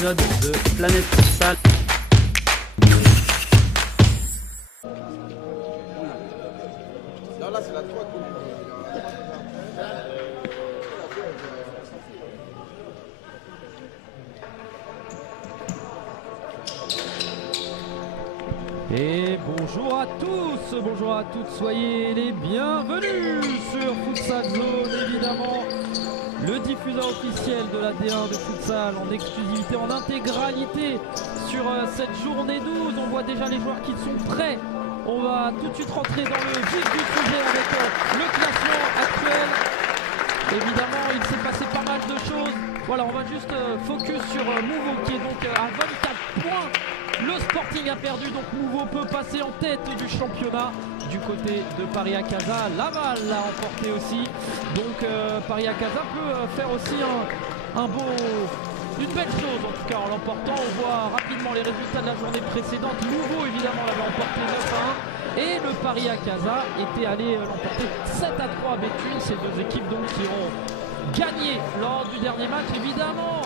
épisode de Planète Futsal. Non, là c'est la 3. Et bonjour à tous, bonjour à toutes, soyez les bienvenus sur Futsal Zone, évidemment le diffuseur officiel de la D1 de futsal en exclusivité, en intégralité sur cette journée 12. On voit déjà les joueurs qui sont prêts. On va tout de suite rentrer dans le vif du sujet avec le classement actuel. Évidemment, il s'est passé pas mal de choses. Voilà, on va juste focus sur Mouveau qui est donc à 24 points. Le Sporting a perdu, donc Mouveau peut passer en tête du championnat. Du côté de Paris Akaza, Laval l'a remporté aussi. Donc Paris Akaza peut faire aussi une belle chose en tout cas en l'emportant. On voit rapidement les résultats de la journée précédente. Mouveau évidemment l'avait emporté 9-1. Et le Paris Akaza était allé l'emporter 7-3 à Béthune. Ces deux équipes donc qui ont gagné lors du dernier match. Évidemment,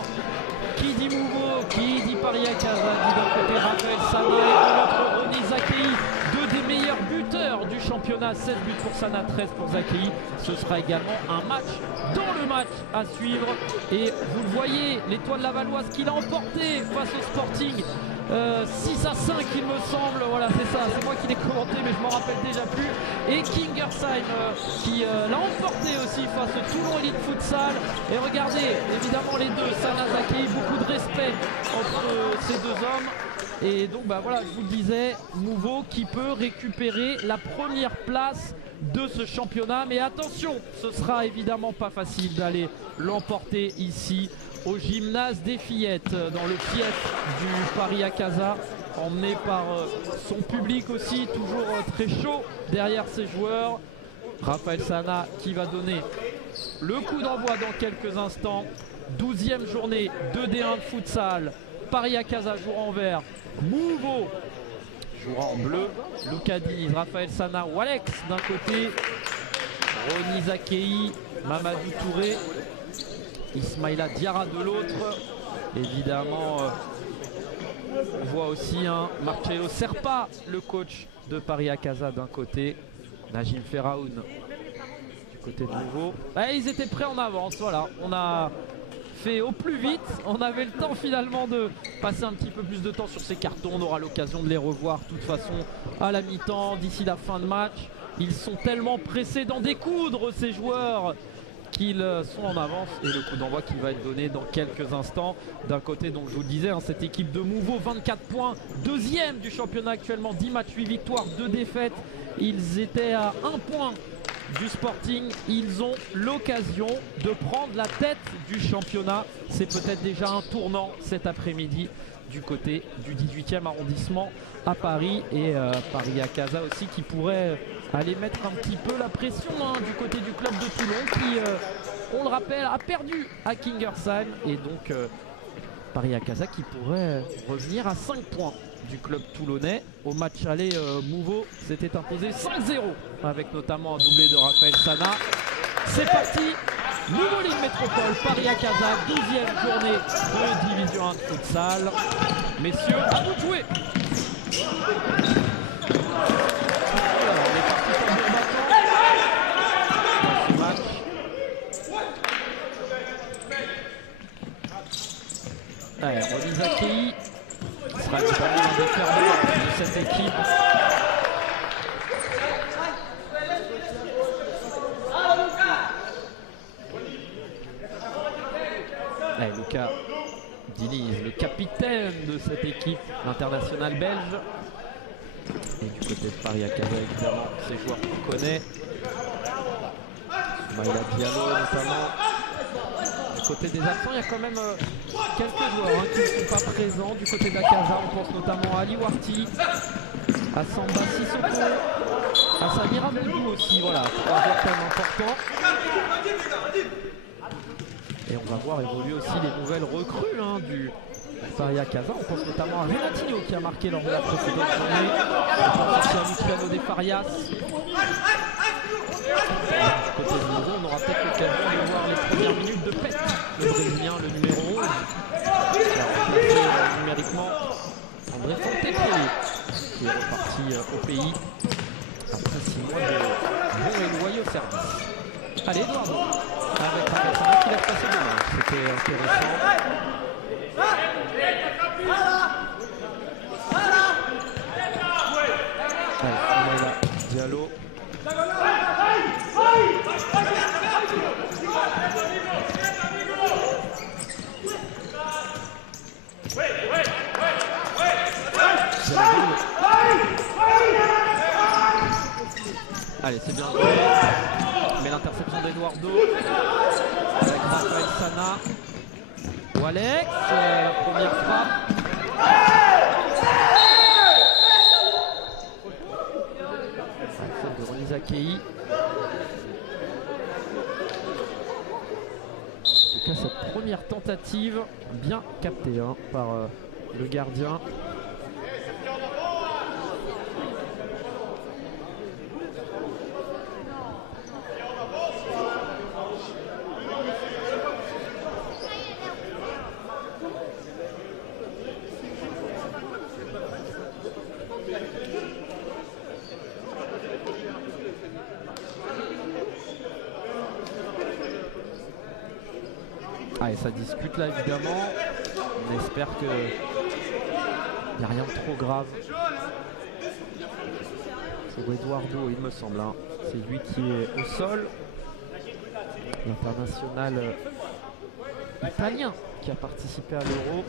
qui dit Mouveau, qui dit Paris Akaza, dit d'un côté Raphaël Sana et de l'autre Ronny Zakei, deux des meilleurs buteurs du championnat. 7 buts pour Sana, 13 pour Zakei. Ce sera également un match dans le match à suivre. Et vous le voyez, l'étoile lavalloise qui l'a emporté face au Sporting. 6-5 il me semble, voilà c'est ça, c'est moi qui l'ai commenté mais je m'en rappelle déjà plus. Et Kingersheim qui l'a emporté aussi face au Toulon Elite Futsal. Et regardez, évidemment les deux, Sana, Zakei, beaucoup de respect entre ces deux hommes. Et donc bah voilà, je vous le disais, Mouveau qui peut récupérer la première place de ce championnat. Mais attention, ce sera évidemment pas facile d'aller l'emporter ici au gymnase des Fillettes, dans le fief du Paris Akaza, emmené par son public aussi, toujours très chaud derrière ses joueurs. Raphaël Sana qui va donner le coup d'envoi dans quelques instants. 12e journée de D1 de futsal. Paris Akaza jouera en vert, Mouveau jouera en bleu. Lucas Diniz, Raphaël Sana ou Alex d'un côté, Ronny Zakei, Mamadou Touré, Ismaïla Diarra de l'autre. Évidemment, on voit aussi Marcello Serpa, le coach de Paris Akaza d'un côté, Najim Ferraoun du côté de Mouveau. Ils étaient prêts en avance, voilà. On a fait au plus vite, on avait le temps finalement de passer un petit peu plus de temps sur ces cartons. On aura l'occasion de les revoir de toute façon à la mi-temps, d'ici la fin de match. Ils sont tellement pressés d'en découdre ces joueurs qu'ils sont en avance, et le coup d'envoi qui va être donné dans quelques instants. D'un côté, donc je vous le disais, cette équipe de Mouveau, 24 points, deuxième du championnat actuellement, 10 matchs, 8 victoires, 2 défaites. Ils étaient à 1 point du Sporting. Ils ont l'occasion de prendre la tête du championnat. C'est peut-être déjà un tournant cet après-midi du côté du 18e arrondissement à Paris. Et Paris Akaza aussi qui pourrait aller mettre un petit peu la pression du côté du club de Toulon qui, on le rappelle, a perdu à Kingersheim. Et donc Paris Akaza qui pourrait revenir à 5 points du club toulonnais. Au match aller, Mouveau s'était imposé 5-0 avec notamment un doublé de Raphaël Sana. C'est parti, nouveau Ligue Métropole, Paris Akaza, 12e journée de Division 1 de futsal. Messieurs, à vous de jouer. Ronny Zakei sera évidemment un des fermeurs de cette équipe. Lucas Diniz, le capitaine de cette équipe, l'international belge. Et du côté de Paris Akaza, évidemment, ces joueurs qu'on connaît. Maïla Diallo notamment. Du côté des absents, il y a quand même quelques joueurs qui ne sont pas présents. Du côté d'Akaza, on pense notamment à Ali Warti, à Samba Sissoko, à Samira Belgou aussi. Voilà, 3 joueurs quand même importants. Et on va voir évoluer aussi les nouvelles recrues du Paris Akaza. On pense notamment à Renatinho qui a marqué lors de la précédente journée. On pense aussi à Luciano De Farias. Du côté de Mouveau, on aura peut-être l'occasion de voir les premières minutes de Pet, le Brésilien, le numéro 11. numériquement André Fontecchio qui est reparti au pays après 6 mois de bon et loyaux service. Allez, Eduardo avec Rafael qui l'a passé demain. C'était intéressant. Allez, Soumaïla Diallo. Allez, c'est bien joué. Mais l'interception d'Eduardo avec Raphaël Sana. Ou Alex, la première frappe. Faute de Ronisa Kei. En tout cas, cette première tentative bien captée par le gardien. Allez, ça discute là évidemment. On espère qu'il n'y a rien de trop grave pour Eduardo, il me semble. C'est lui qui est au sol. L'international italien qui a participé à l'Euro.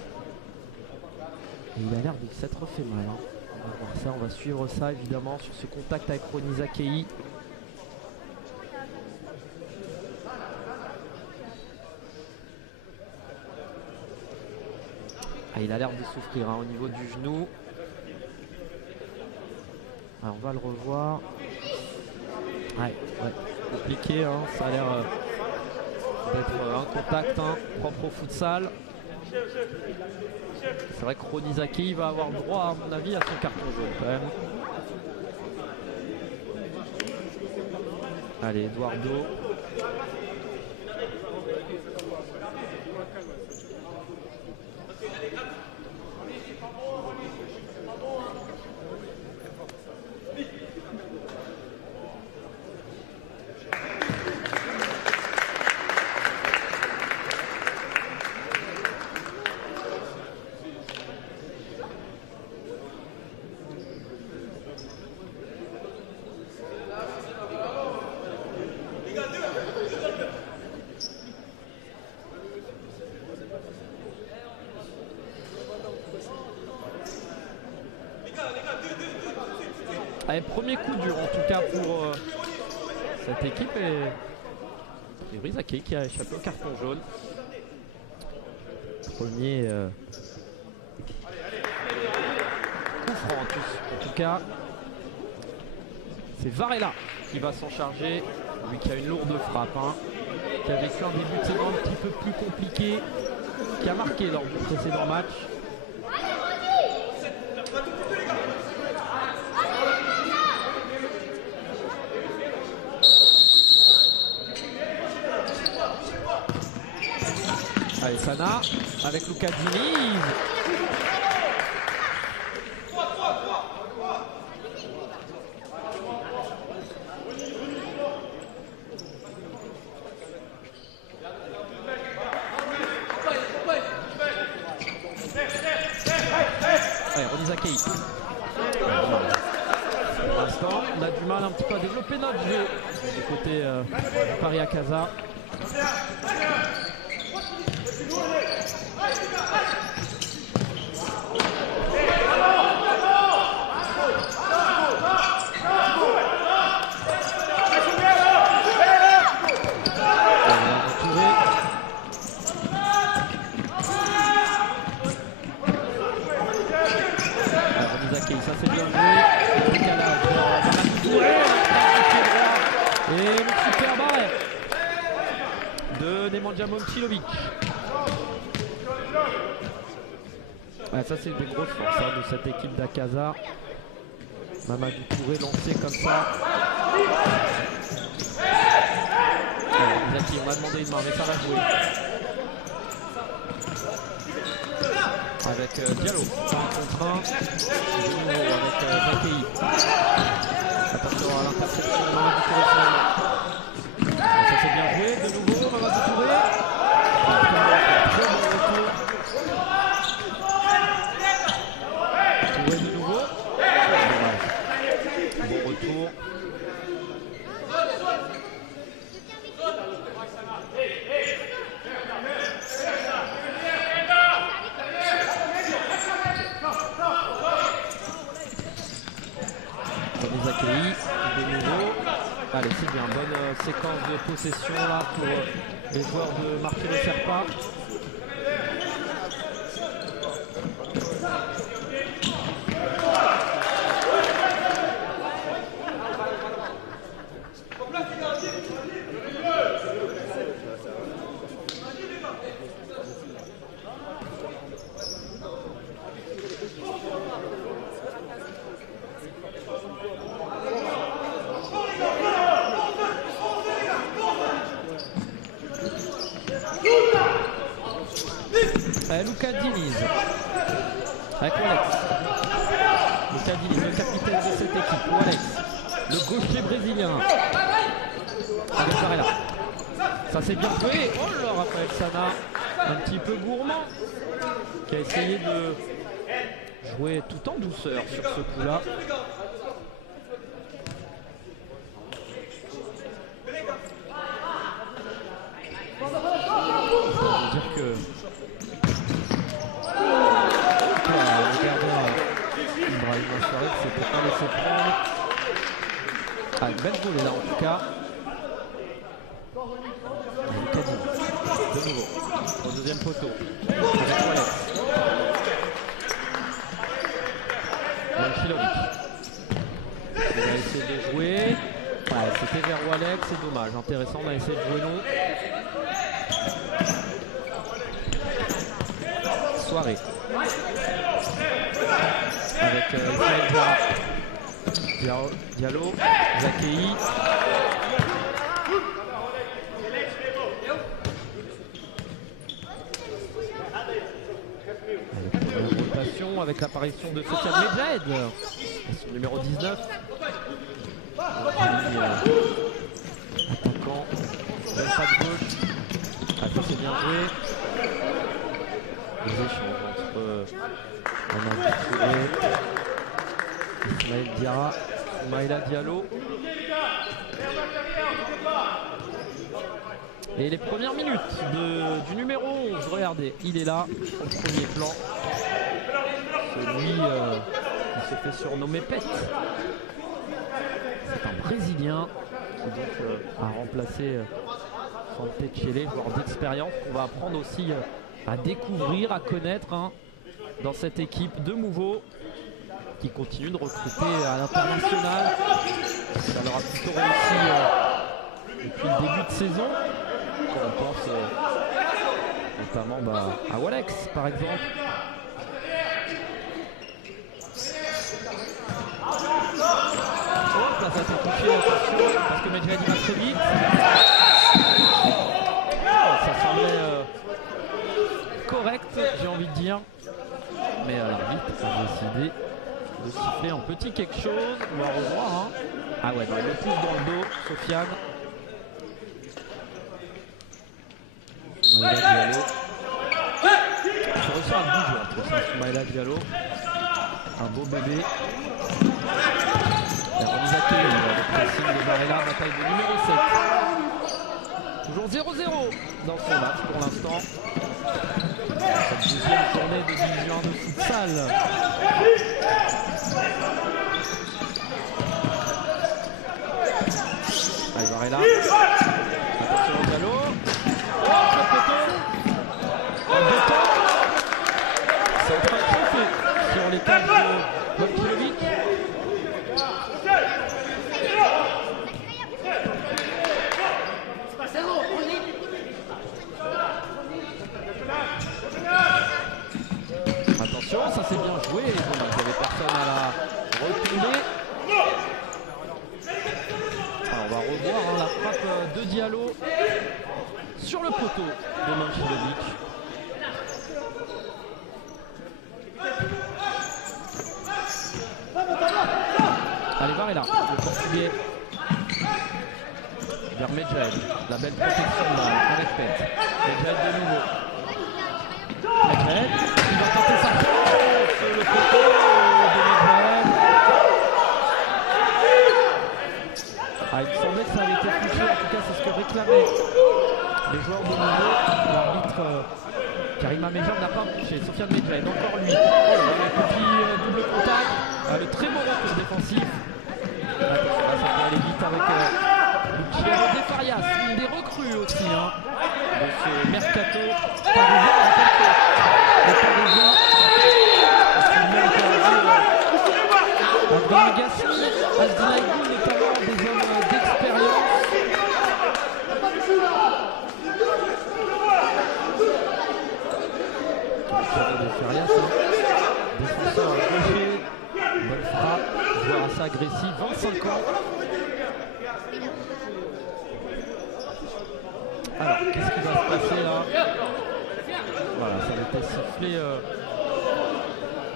Et il a l'air de s'être fait mal. On va voir ça, on va suivre ça évidemment sur ce contact avec Ronisa Kei. Ah, il a l'air de souffrir au niveau du genou. Alors, on va le revoir. Ouais, compliqué, ça a l'air d'être un contact propre au futsal. C'est vrai que Ronisa Kei va avoir le droit, à mon avis, à son carton jaune quand même. Allez, Eduardo. Allez, premier coup dur en tout cas pour cette équipe et Ronisa Kei qui a échappé au carton jaune. Premier coup franc en tout cas. C'est Varela qui va s'en charger, lui qui a une lourde frappe, qui a vécu un début de saison un petit peu plus compliqué, qui a marqué lors du précédent match. Allez, Sana avec Luca Diniz. Allez, Ronisa Kei. Pour l'instant, on a du mal un petit peu à développer notre jeu du côté du Paris Akasa. Ça c'est bien joué, le décalage et le super barret de Nemanja Momcilovic. Ouais, ça c'est des grosses forces de cette équipe d'Akasa. Mamadou Touré lancé comme ça. Zaki, on m'a demandé une main mais ça va jouer. avec Diallo, 1 contre 1, de nouveau avec Zakei. Attention à l'interception de Mamadou Touré finalement. Ça c'est bien joué, de nouveau Mamadou Touré. Très bon retour. Touré de nouveau. Bon retour. Zakei, de nouveau. Allez, c'est bien, bonne séquence de possession là pour les joueurs de Martino Serpa. Luca Diniz avec Walex. Luca Diniz, le capitaine de cette équipe. Walex, le gaucher brésilien. Avec Varela. Ça c'est bien fait. Oh là, Raphaël Sana, un petit peu gourmand, qui a essayé de jouer tout en douceur sur ce coup-là. Je peux vous dire que c'est pour pas laisser prendre. Ah, une belle volée là en tout cas. De nouveau au deuxième poteau avec Walex. Manchilovic. Il va essayer de jouer. Ouais, c'était vers Walex, c'est dommage. Intéressant, on a essayé de jouer long. Soirée. Avec Ismaël Diallo, Zakei. Rotation avec l'apparition de Sofiane Medjed, son numéro 19. Attaquant, belle passe gauche. Ah, ça c'est bien joué. Les échanges entre Mamadou Touré, Ismaël Diarra, Maïla Diallo. Et les premières minutes du numéro 11, regardez, il est là, au premier plan. Celui qui se fait surnommer Pet. C'est un Brésilien qui donc a remplacé Santé-Chele, joueur d'expérience qu'on va apprendre aussi à découvrir, à connaître dans cette équipe de Mouveau qui continue de recruter à l'international. Ça leur a plutôt réussi depuis le début de saison. On pense notamment à Walex par exemple. Hop, là ça s'est touché, attention, parce que Medjed va très vite. Ça semblait correct, j'ai envie de dire. Mais l'arbitre a décidé de siffler un petit quelque chose. On va revoir. Ah ouais, le pouce dans le dos, Sofiane. Soumaïla Diallo. Je ressens un bouge entre Soumaïla Diallo. Un beau bébé. La remise à Kéli, le pressing de Varela, bataille de numéro 7. Toujours 0-0 dans ce match pour l'instant. Cette deuxième journée de Division 1 de futsal. Allez, Varela. Attention au Diallo. Oh, le poteau. En deux temps. C'est en train de chauffer sur les tables de Manchilovic. Attention, ça c'est bien joué. Il n'y avait personne à la retomber. Alors, on va revoir la frappe de Diallo sur le poteau de Manchilovic. est là, le Portugais. Vers Medjed, la belle protection de balle avec Pet. Medjed de nouveau. Medjed, il va tenter sa chance, le poteau de Medjed. Ah, il me semblait que ça avait été touché, en tout cas c'est ce que réclamaient les joueurs de nouveau. L'arbitre Karim Ahmedjad n'a pas touché. Sofiane Medjed, encore lui. Oh là, le petit double contact. Le très bon retour défensif. Attention, là, ça peut aller vite avec Luciano De Farias, une des recrues aussi de ce mercato parisien. On rappelle que les Parisiens ont même perdu Adrien Gassi, Asdin Aïgoul, notamment des hommes d'expérience. Luciano De Farias, défenseur gaucher, bonne frappe, joueur assez agressif, 25 ans. Alors, qu'est-ce qui va se passer là? Voilà, ça va être sifflé.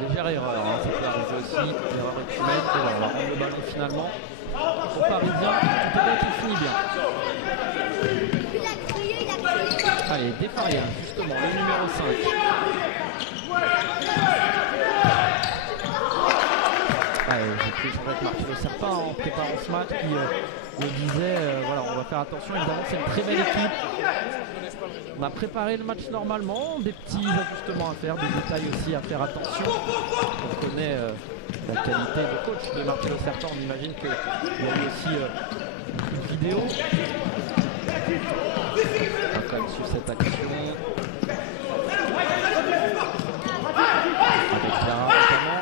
Légère erreur, ça peut arriver aussi. Erreur humaine. Et voilà, on va rendre le ballon finalement au Parisien. Tout est bien qui finit bien. Allez, De Farias, justement, le numéro 5. J'ai pris échanger avec Martino Serpa en préparant ce match qui me disait voilà, on va faire attention, évidemment c'est une très belle équipe. On a préparé le match normalement, des petits ajustements à faire, des détails aussi à faire attention. On connaît la qualité de coach de Martino Serpa, on imagine qu'il y a eu aussi une vidéo. On va quand même suivre cette action. Avec Clara notamment.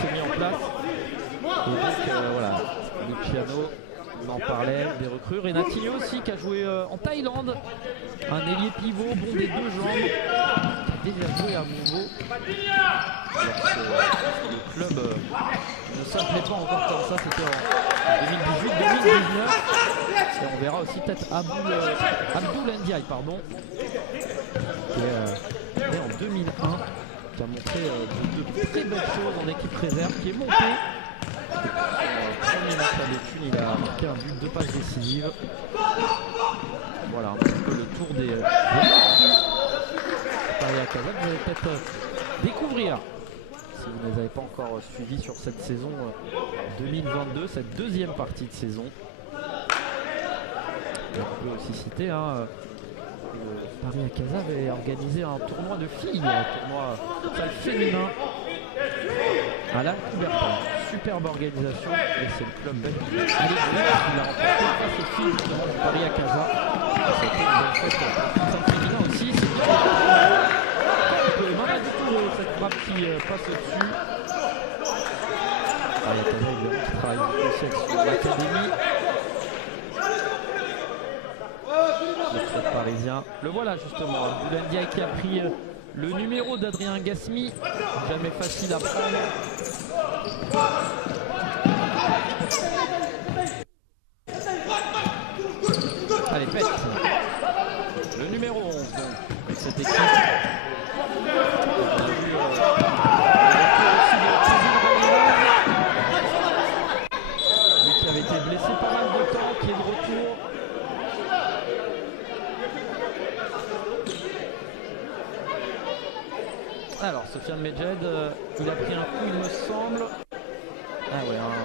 S'est mis en place et donc voilà, Luciano, on en parlait, des recrues. Renatinho aussi qui a joué en Thaïlande, un ailier pivot bon des deux jambes, qui a déjà joué à nouveau lorsque le club ne s'appelait pas encore comme ça, c'était en 2018-2019 et on verra aussi peut-être Abdoul Ndiaye qui est né en 2001, qui a montré de très belles choses en équipe réserve, qui est monté. Premier match à Béthune, il a marqué un but, 2 passes décisives. Voilà un petit peu le tour des Paris à Casa. Vous allez peut-être découvrir, si vous ne les avez pas encore suivis sur cette saison 2022, cette deuxième partie de saison. Et on peut aussi citer Paris à Casa avait organisé un tournoi de filles, un tournoi féminin à la Coubertin. Superbe organisation et c'est le club belge qui l'a remporté face aux filles justement du Paris à Casa. C'était une bonne fête pour le féminin aussi. C'est Mamadou Touré, cette frappe qui passe au-dessus. Paris à Casa évidemment qui travaille aussi avec l'académie. Le club parisien, le voilà justement, Abdoul Ndiaye qui a pris le numéro d'Adrien Gasmi, jamais facile à prendre. Allez, Pet, le numéro 11 donc, de cette équipe. On a vu aussi de lui qui avait été blessé pas mal de temps, qui est de retour. Alors, Sofiane Medjed, il a pris un coup, il me semble. Ah ouais, un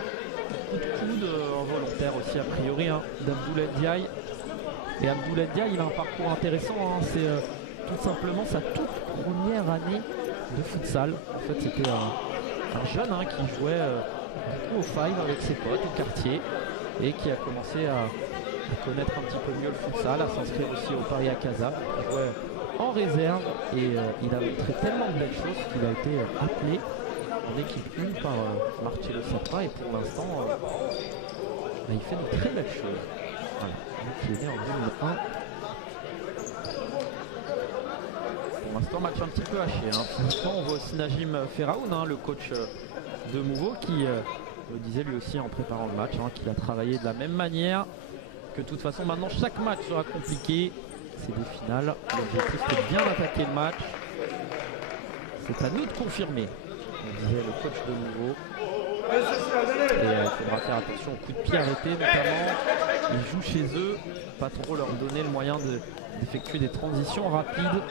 coup de coude involontaire aussi, a priori, d'Abdoul Ndiaye. Et Abdoul Ndiaye, il a un parcours intéressant. C'est tout simplement sa toute première année de futsal. En fait, c'était un jeune qui jouait beaucoup au five avec ses potes au quartier et qui a commencé à connaître un petit peu mieux le futsal, à s'inscrire aussi au Paris à Casa. Il jouait en réserve et il a montré tellement de belles choses qu'il a été appelé en équipe 1 par Marcelo Serpa et pour l'instant il fait de très belles choses. Voilà, il est né en 2001. Pour l'instant match un petit peu haché. Pour l'instant on voit aussi Najim Ferraoun, le coach de Mouveau qui le disait lui aussi en préparant le match, qu'il a travaillé de la même manière, que de toute façon maintenant chaque match sera compliqué. C'est des finales, l'objectif c'est de bien attaquer le match. C'est à nous de confirmer, on disait le coach de nouveau. Et il faudra faire attention aux coups de pied arrêtés notamment. Ils jouent chez eux, pas trop leur donner le moyen d'effectuer des transitions rapides.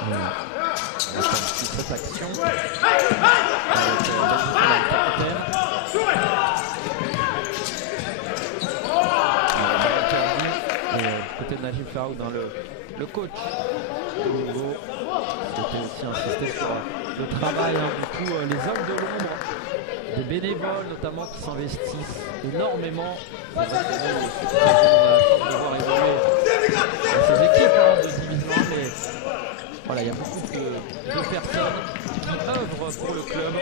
On attend cette action avec et côté de Najib Faroud, hein, le coach de nouveau souhaitait aussi insister sur le travail, hein, du coup les hommes de l'ombre, des bénévoles notamment qui s'investissent énormément. On a la chance de voir évoluer ces équipes, hein, de Division 1, mais voilà, il y a beaucoup de personnes qui œuvrent pour le club.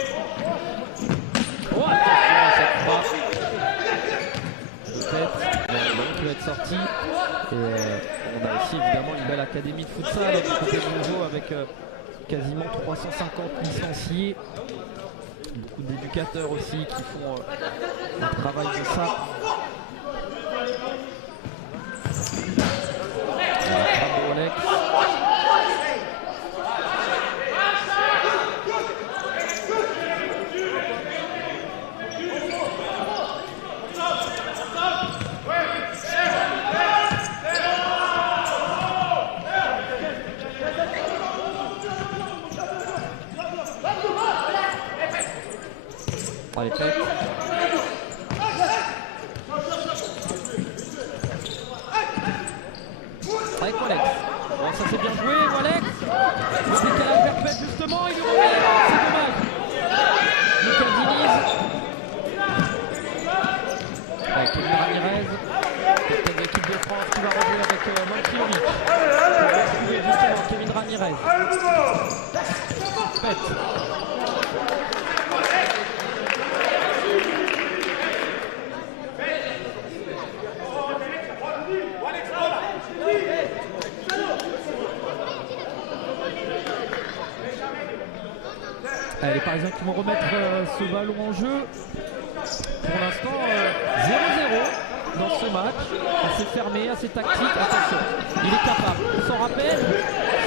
Oh, attention à cette frappe. Peut-être, le ballon peut être sorti. Et on a aussi évidemment une belle académie de futsal du côté de nouveau avec quasiment 350 licenciés. Beaucoup d'éducateurs aussi qui font un travail de ça. Bravo Alex. Les têtes. Avec Walex. Bon, ça c'est bien joué, Walex. Le décalage vers Pet justement, il lui remet. C'est dommage. Lucas Diniz. Avec Kevin Ramirez. Peut-être l'équipe de France qui va rejouer avec Mankiewicz. Pour retrouver justement Kevin Ramirez. Pet. Les Parisiens qui vont remettre ce ballon en jeu. Pour l'instant, 0-0 dans ce match. Assez fermé, assez tactique. Attention, il est capable. On s'en rappelle.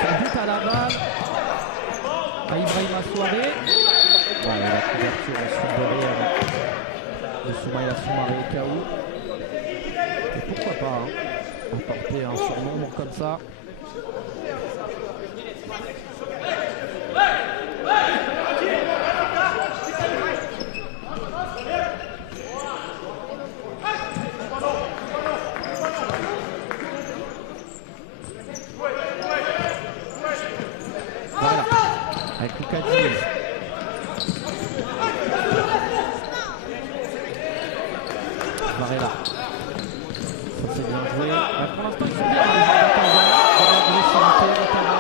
Ça but à Laval. À Ibrahima Souaré. Voilà, la couverture ensuite derrière de Soumaïla Soumaré au cas où. Et pourquoi pas apporter un surnombre comme ça. Voilà, avec Lucas Diniz. Varela. Ça c'est bien joué. Pour l'instant ils sont bien les joueurs de Casa. Dans l'agressivité notamment.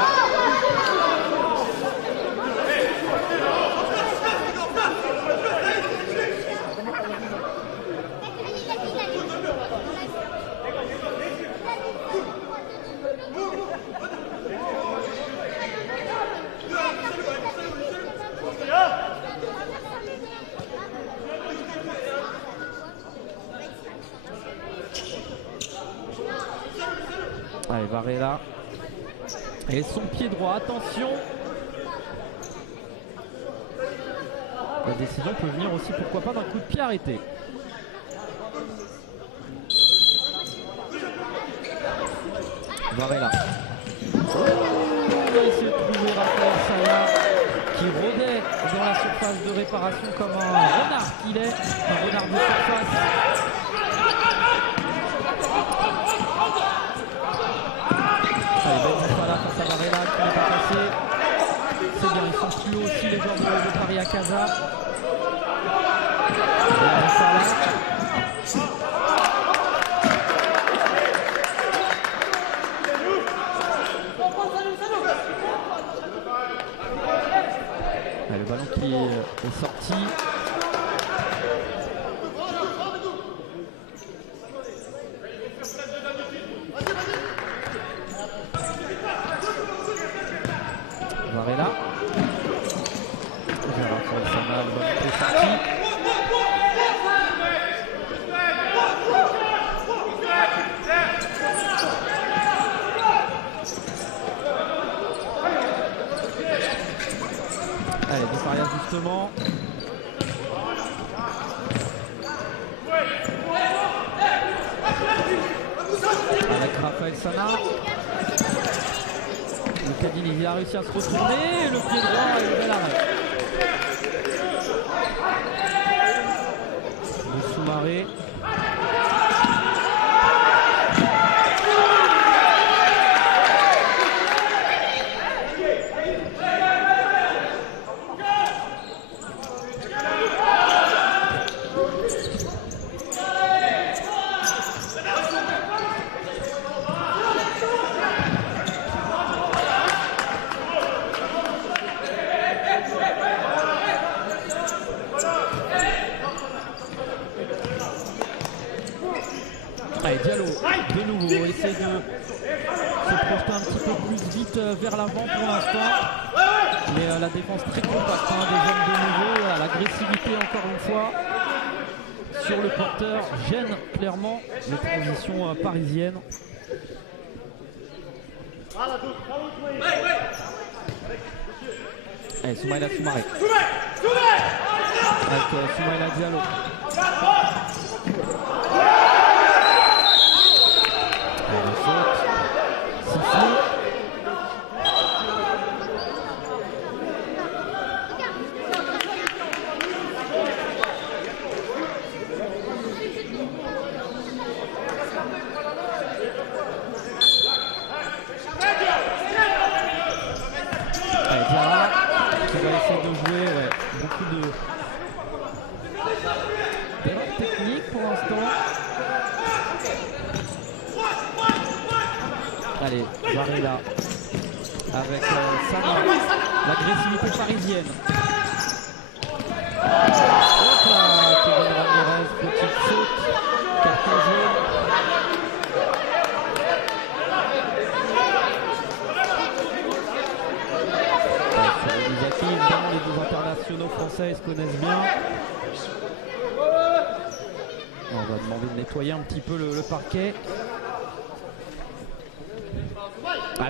Allez, Varela. Et son pied droit, attention. La décision peut venir aussi, pourquoi pas, d'un coup de pied arrêté. Varela. On va essayer de trouver Raphaël Saya qui rôdait dans la surface de réparation comme un renard qu'il est. Un renard de surface. Allez, Ben Moussala face à Varela qui n'est pas passé. C'est bien, ils sont plus hauts aussi les joueurs de Paris à Casa. Ben Moussala. Allez, le ballon qui est sorti. Varela. Gérard Sana, le ballon retournement. Avec Raphaël Sana. Le Cadini, il a réussi à se retourner. Le pied droit et le bel arrêt. Le Soumaré. Allez, Diallo, de nouveau, essaie de se projeter un petit peu plus vite vers l'avant pour l'instant. Mais la défense très compacte des hommes de nouveau. L'agressivité encore une fois sur le porteur gêne clairement les transitions parisiennes. Allez, Soumaïla Soumaré. Avec Soumaïla Diallo. Diarra qui va essayer de jouer beaucoup d'erreurs techniques pour l'instant. Allez, Varela avec Sana, l'agressivité parisienne. Hop là, Kevin Ramirez, petite faute, carton jaune. Évidemment, les deux internationaux français se connaissent bien. On va demander de nettoyer un petit peu le parquet.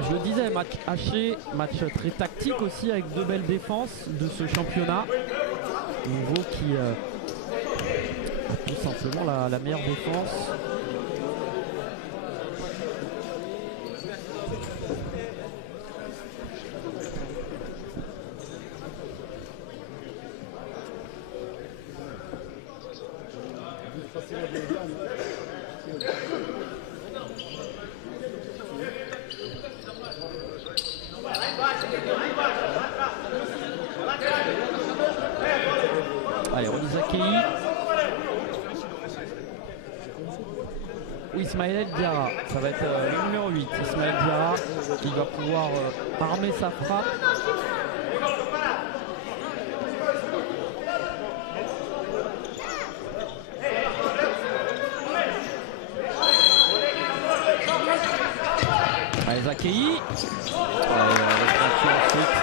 Je le disais, match haché, match très tactique aussi avec deux belles défenses de ce championnat. Nouveau qui a tout simplement la meilleure défense. Allez, Rolisa Kei. Ismaël Diarra, ça va être le numéro 8. Ismaël Diarra qui va pouvoir armer sa frappe. Allez, Zakei. Allez, ensuite.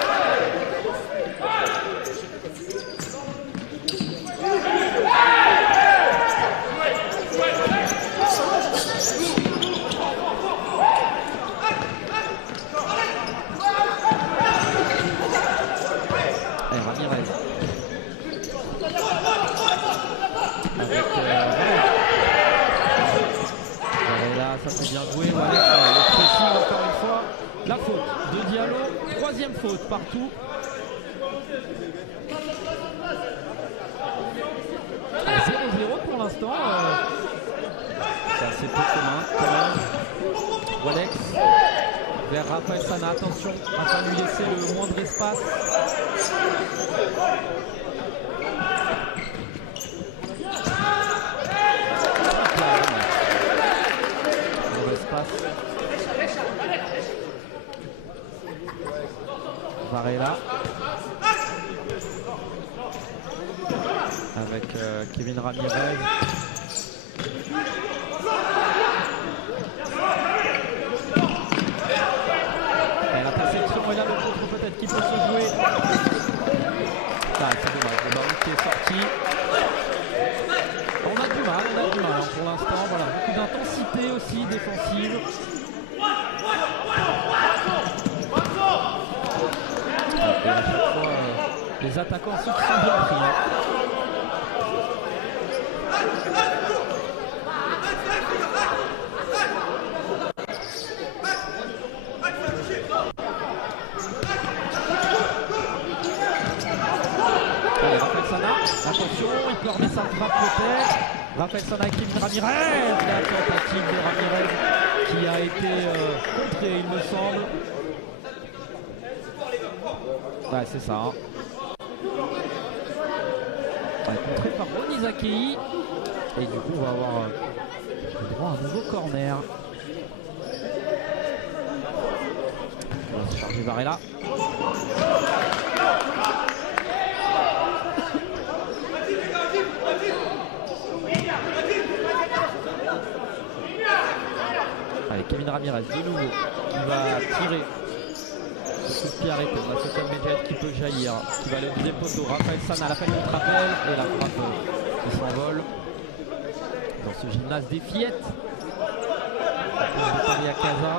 Ça c'est bien joué, le pressing encore une fois. La faute de Diallo, troisième faute partout. 0-0 pour l'instant. C'est assez peu commun quand même. Walex vers Raphaël Sana, attention afin de lui laisser le moindre espace. Varela avec Kevin Ramirez. Et la perception est là, le contre peut-être qui peut se jouer. C'est dommage, le ballon qui est sorti. On a du mal pour l'instant. Voilà, beaucoup d'intensité aussi défensive. Et à chaque fois, Les attaquants aussi qui sont bien pris. Allez, Raphaël Sana, attention, il peut remettre sa frappe peut-être. Raphaël Sana qui Kevin Ramirez, la tentative de Ramirez qui a été contrée, il me semble. Ouais, c'est ça. Ouais, contré par Ronny Zakei. Et du coup, on va avoir le droit à un nouveau corner. On va se charger Varela. Allez, Kevin Ramirez de nouveau qui va tirer. Coup de pied arrêté, on a Social Medjed qui peut jaillir, qui va aller au deuxième poteau. Raphaël Sana à la fin du rappel et la frappe qui s'envole dans ce gymnase des fillettes. Paris à Casa.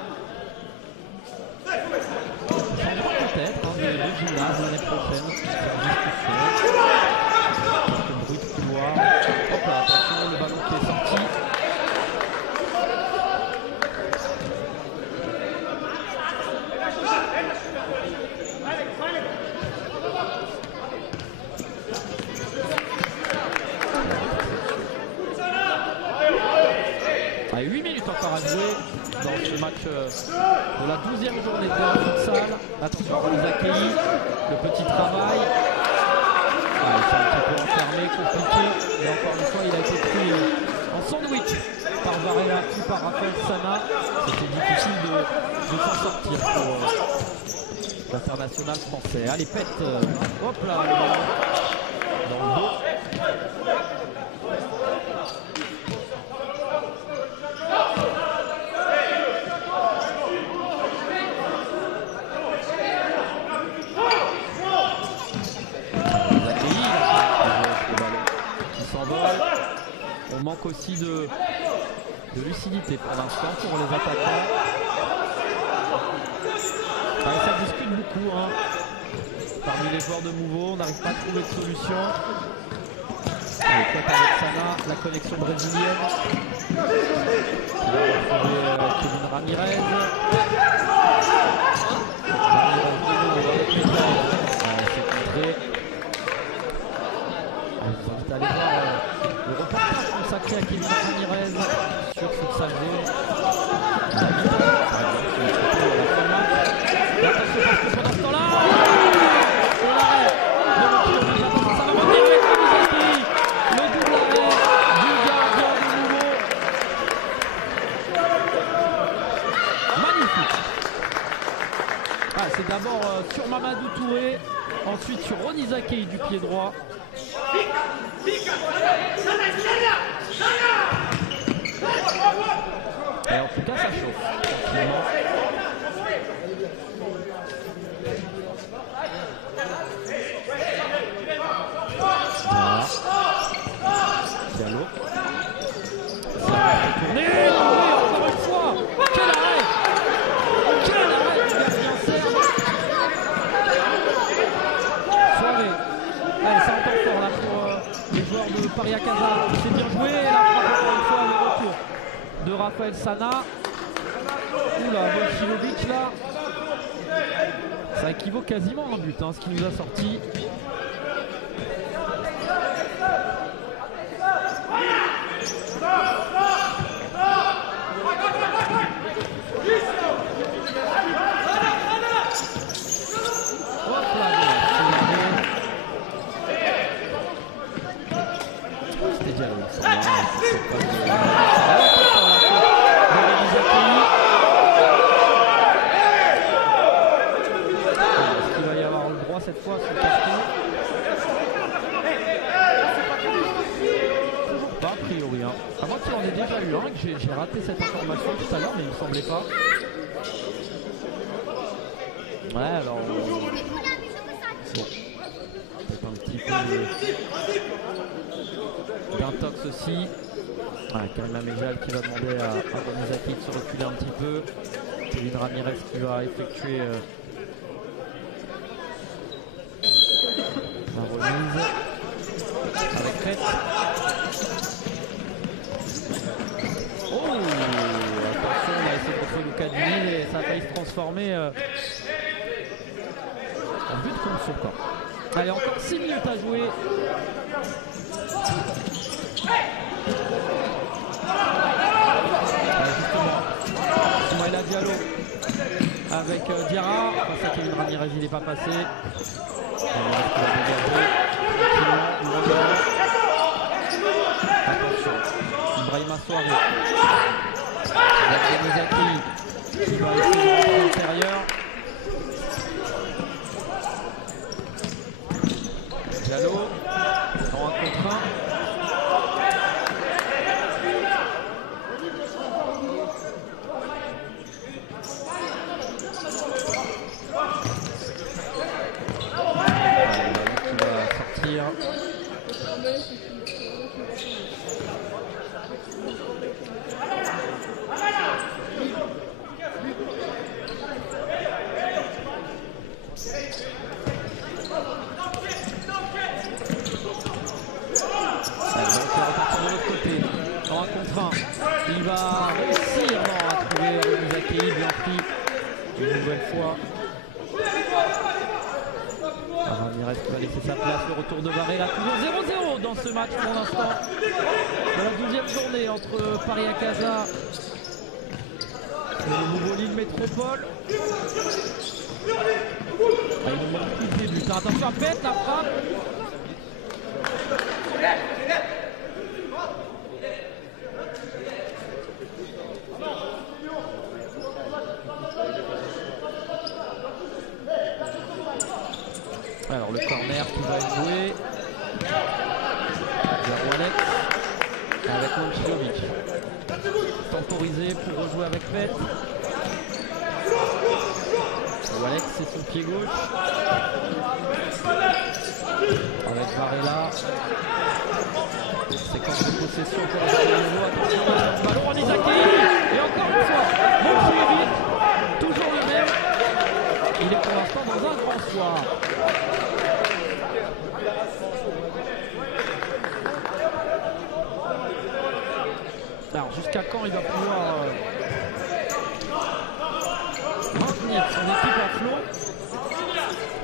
Peut-être le gymnase l'année prochaine. Quelques bruits de couloir. Hop là, attention, le ballon qui est sorti. Allez, 8 minutes encore à jouer dans ce match de la 12e journée de futsal. Attention à Zakei, le petit travail. Allez, c'est un petit peu enfermé, compliqué. Et encore une fois, il a été pris en sandwich par Varela puis par Raphaël Sana. C'était difficile de s'en sortir pour l'international français. Allez, pète, hop là, dans le dos. On manque aussi de lucidité pour l'instant pour les attaquants. Ça discute beaucoup parmi les joueurs de Mouveau, on n'arrive pas à trouver de solution. Allez, peut-être avec Sana, la connexion brésilienne. Il va retrouver Kevin Ramirez. C'est contré. Je vous invite à aller voir le reportage consacré à Kevin Ramirez sur Futsal Zone. Attention parce que pendant ce temps-là, c'est l'arrêt de Montpellier. Attention, ça va revenir avec Ronny. Le double arrêt du gardien de Mouveau. Magnifique. Ah, c'est d'abord sur Mamadou Touré, ensuite sur Ronny Zakei du pied droit. Et en tout cas ça chauffe tranquillement. Diallo. Tourné, encore une fois. Quel arrêt du gardien serbe. Soirée. Allez, c'est encore fort là pour les joueurs de Paris à Casa. C'est bien joué. La frappe encore une fois, le retour de Raphaël Sana. Oula, Volchilovic là. Ça équivaut quasiment à un but, ce qui nous a sorti. C'était Diallo. Est-ce qu'il va y avoir le droit cette fois sur le carton? Toujours pas a priori. À moins qu'il en ait déjà eu un, que j'ai raté cette information tout à l'heure, mais il me semblait pas. Ouais, alors. Bon. Peut-être un petit peu d'intox aussi. Ouais, Karim Amejal qui va demander à Ronny Zakei de se reculer un petit peu. Kevin Ramirez qui va effectuer mise avec Fett. Oh, attention, on a essayé de retrouver Lucadini et ça a failli se transformer en but contre son corps. Allez, encore 6 minutes à jouer. Justement, Soumaïla Diallo avec Diarra. Face à Kevin Ramirez, il n'est pas passé. Attention, Ibrahima Soare. Qui va essayer de rentrer à l'intérieur. Diallo en 1 contre 1. Il va réussir à trouver Muzaki, bien pris une nouvelle fois. Ramirez qui va laisser sa place, le retour de Varela, toujours 0-0 dans ce match pour l'instant. Dans la 12e journée entre Paris Casa et le nouveau Lille Métropole. Il nous manque plus de début. Attention à Pète, la frappe. Alors le corner qui va être joué vers Walex avec Momcilovic. Temporisé pour rejouer avec Fett. Walex c'est son pied gauche. Avec Varela. Séquence de possession pour attention, ballon en Isaki. Et encore une fois, Momcilovic, toujours le même. Il est pour l'instant dans un grand soir. Alors jusqu'à quand il va pouvoir maintenir son équipe à flot.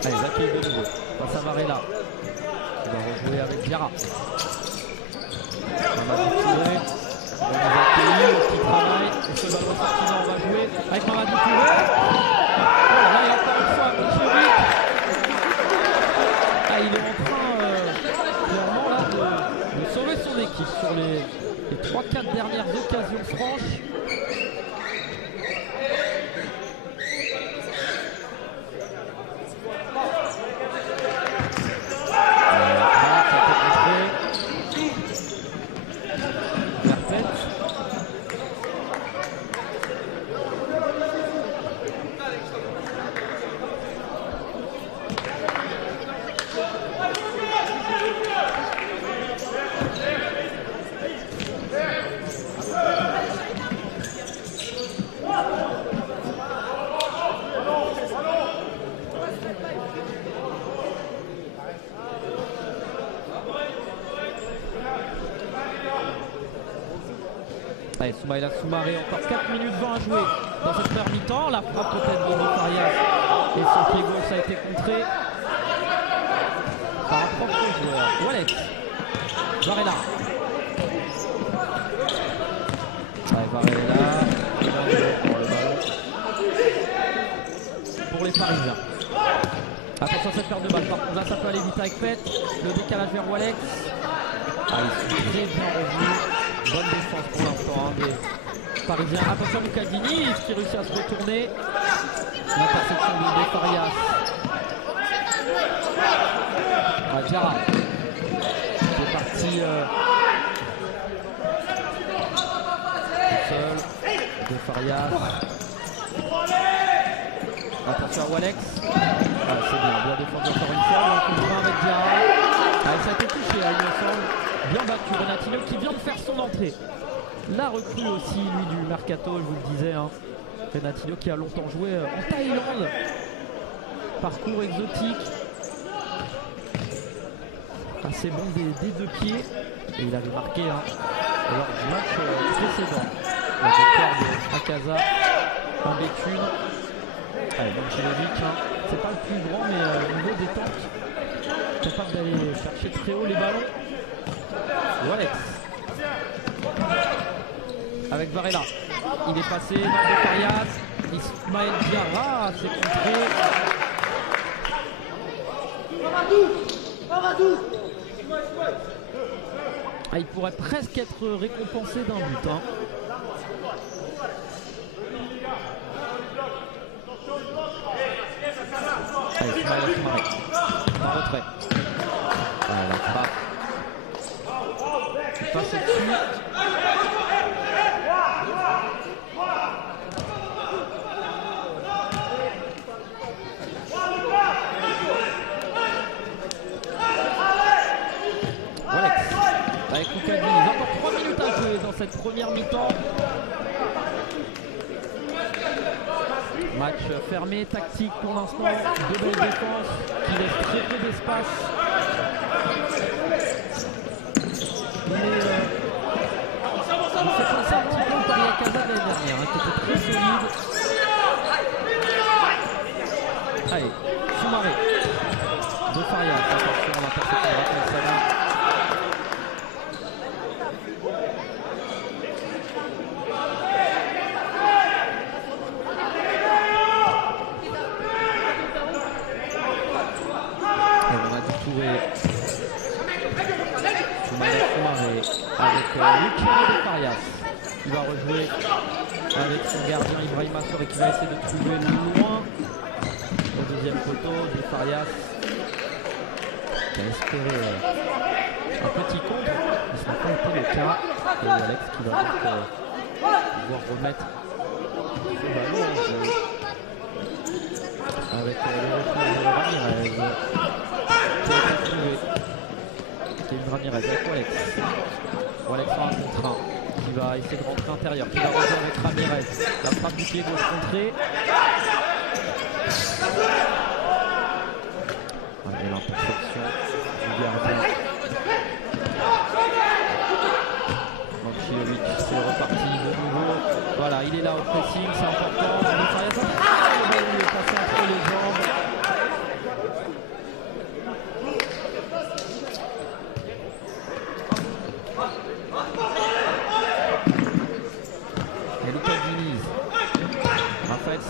Allez, Zaki de nouveau face à Varela. Il va rejouer avec Diarra. On a Touré. Le petit travail. Et ce ballon sorti, on va jouer avec Mamadou Touré. Là, il y a encore une fois Momcilovic. Il est en train clairement là, de sauver son équipe sur les 3-4 dernières occasions franches. Allez, Soumaïla Soumaré, encore 4 minutes 20 à jouer dans cette première mi-temps. La frappe peut-être de Farias et son pied gauche a été contré par un propre joueur. Wallet, Varela. Allez, Varela, le ballon pour les Parisiens. Attention à cette perte de balle, par contre là ça peut aller vite avec Fett. Le décalage vers Walex. Ils sont très bien revenus. Bonne défense pour l'instant des Parisiens. Attention à Lucadini qui réussit à se retourner. L'interception de Farias. Diarra. C'est parti seul. De Farias. Attention à Walex. C'est bien défendu encore une fois. On comprend avec Diarra. Ça a été touché, il me semble. Bien battu, Renatinho qui vient de faire son entrée. La recrue aussi, lui, du Mercato, je vous le disais. Renatinho qui a longtemps joué en Thaïlande. Parcours exotique. assez bon des deux pieds. Et il avait marqué lors du match précédent. La victoire de Akaza en Béthune. Allez, Momcilovic, c'est pas le plus grand, mais au niveau des tanks, capable d'aller chercher très haut les ballons. Walex. Avec Varela. Il est passé dans le Farias. Ismaël Diarra s'est contré. Ah, il pourrait presque être récompensé d'un but. Allez, Ismaël Soumaré. En retrait. Allez, la frappe. Il passe au-dessus. Avec Loukadini, encore 3 minutes à jouer dans cette première mi-temps. Match fermé, tactique pour l'instant, de belles défenses qui laissent très peu d'espace. Il s'est passé un petit peu au Paris Akaza de l'année dernière, qui était très solide. Allez, Soumaré, de Farias, attention, l'interception de Raphaël Sana. Avec Lucchini de Farias qui va rejouer avec son gardien Ibrahim Assor et qui va essayer de trouver loin au deuxième poteau de Farias qui a espéré un petit contre, mais ce n'a pas été le cas. Et Alex qui va donc pouvoir remettre ce ballon en jeu avec le retour de Ramirez qui a été trouvé. Kevin Ramirez avec Walex. Walex en 1 contre 1 qui va essayer de rentrer intérieur, qui va rejoindre avec Ramirez. La frappe du pied gauche contrée. Et l'interception du gardien. Momcilovic, c'est reparti de nouveau. Voilà, il est là au pressing, c'est important. Le ballon est passé entre les jambes.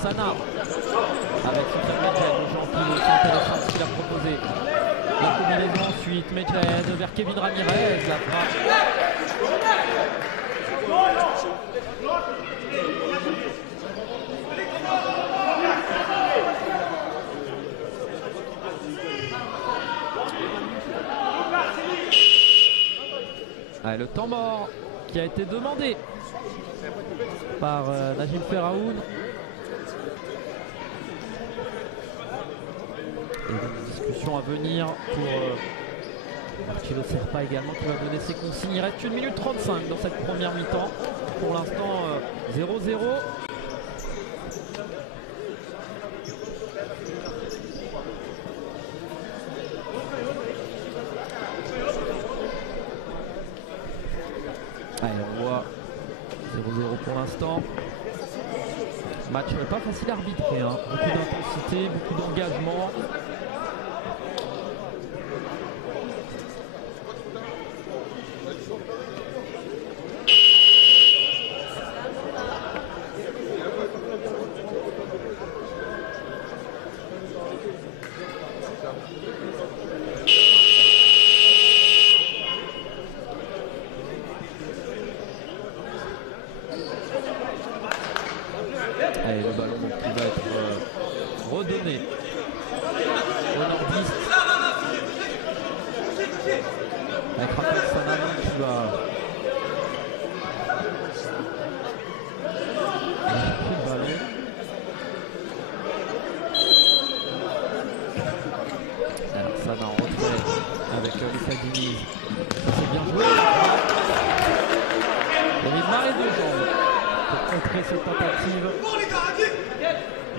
Sana avec son Medjed, le jeu en pivot, c'est intéressant ce qu'il a proposé. La combinaison ensuite, Medjed vers Kevin Ramirez, la frappe. Allez, le temps mort qui a été demandé par Najim Ferraoun. Et une discussion à venir pour Marcelo Serpa également qui va donner ses consignes. Il reste 1 minute 35 dans cette première mi-temps. Pour l'instant 0-0. Allez, on voit 0-0 pour l'instant. Match pas facile à arbitrer, beaucoup d'intensité, beaucoup d'engagement. Allez, le ballon qui va être redonné au nordiste avec Raphaël Sana qui va chercher le ballon. Alors Sana en retrait avec Loukadini. Ça c'est bien joué. Il y a une marée de jambes pour contrer cette tentative.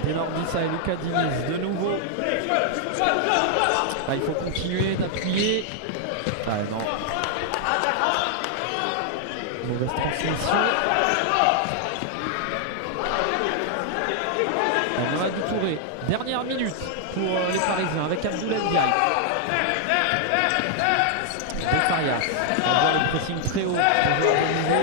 Denordis et Loukadini de nouveau. Là, il faut continuer d'appuyer. Ah non. Mauvaise transmission. Mamadou Touré, dernière minute pour les Parisiens avec Abdoulaye Ndiaye. Faria, on voit le pressing très haut, toujours organisé.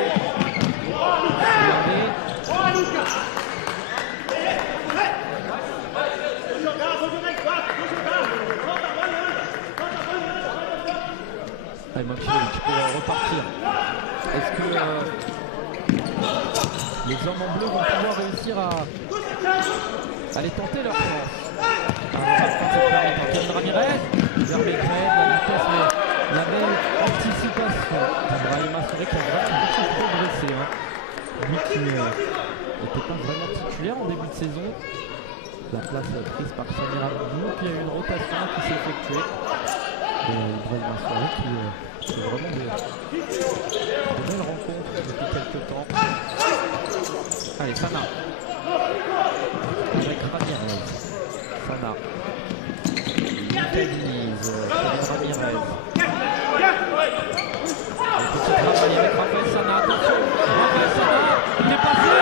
Allez, Makinovic pour repartir. Est-ce que les hommes en bleu vont pouvoir réussir à aller tenter leur chance? Kevin Ramirez, vers Maigret, la vitesse, mais la belle anticipation. Brahima Souré qui a vraiment beaucoup progressé. Lui qui n'était pas vraiment titulaire en début de saison. La place prise par Samir Abdou, puis il y a eu une rotation qui s'est effectuée. Brahima Souré qui fait vraiment de belles rencontres depuis quelques temps. Allez, Sana. Avec Ramirez. Sana. Cadiz. Ramirez. Un petit travail avec Raphaël Sana. Attention. Raphaël Sana. Il est passé.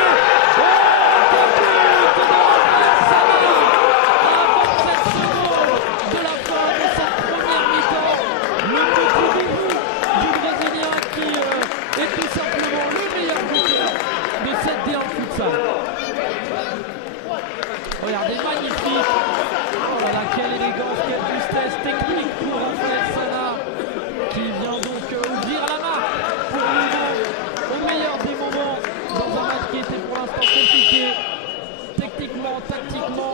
Regardez, magnifique. Oh là là, quelle élégance, quelle justesse technique pour Raphaël Sana qui vient donc ouvrir la marque pour Lugo au meilleur des moments dans un match qui était pour l'instant compliqué techniquement, tactiquement.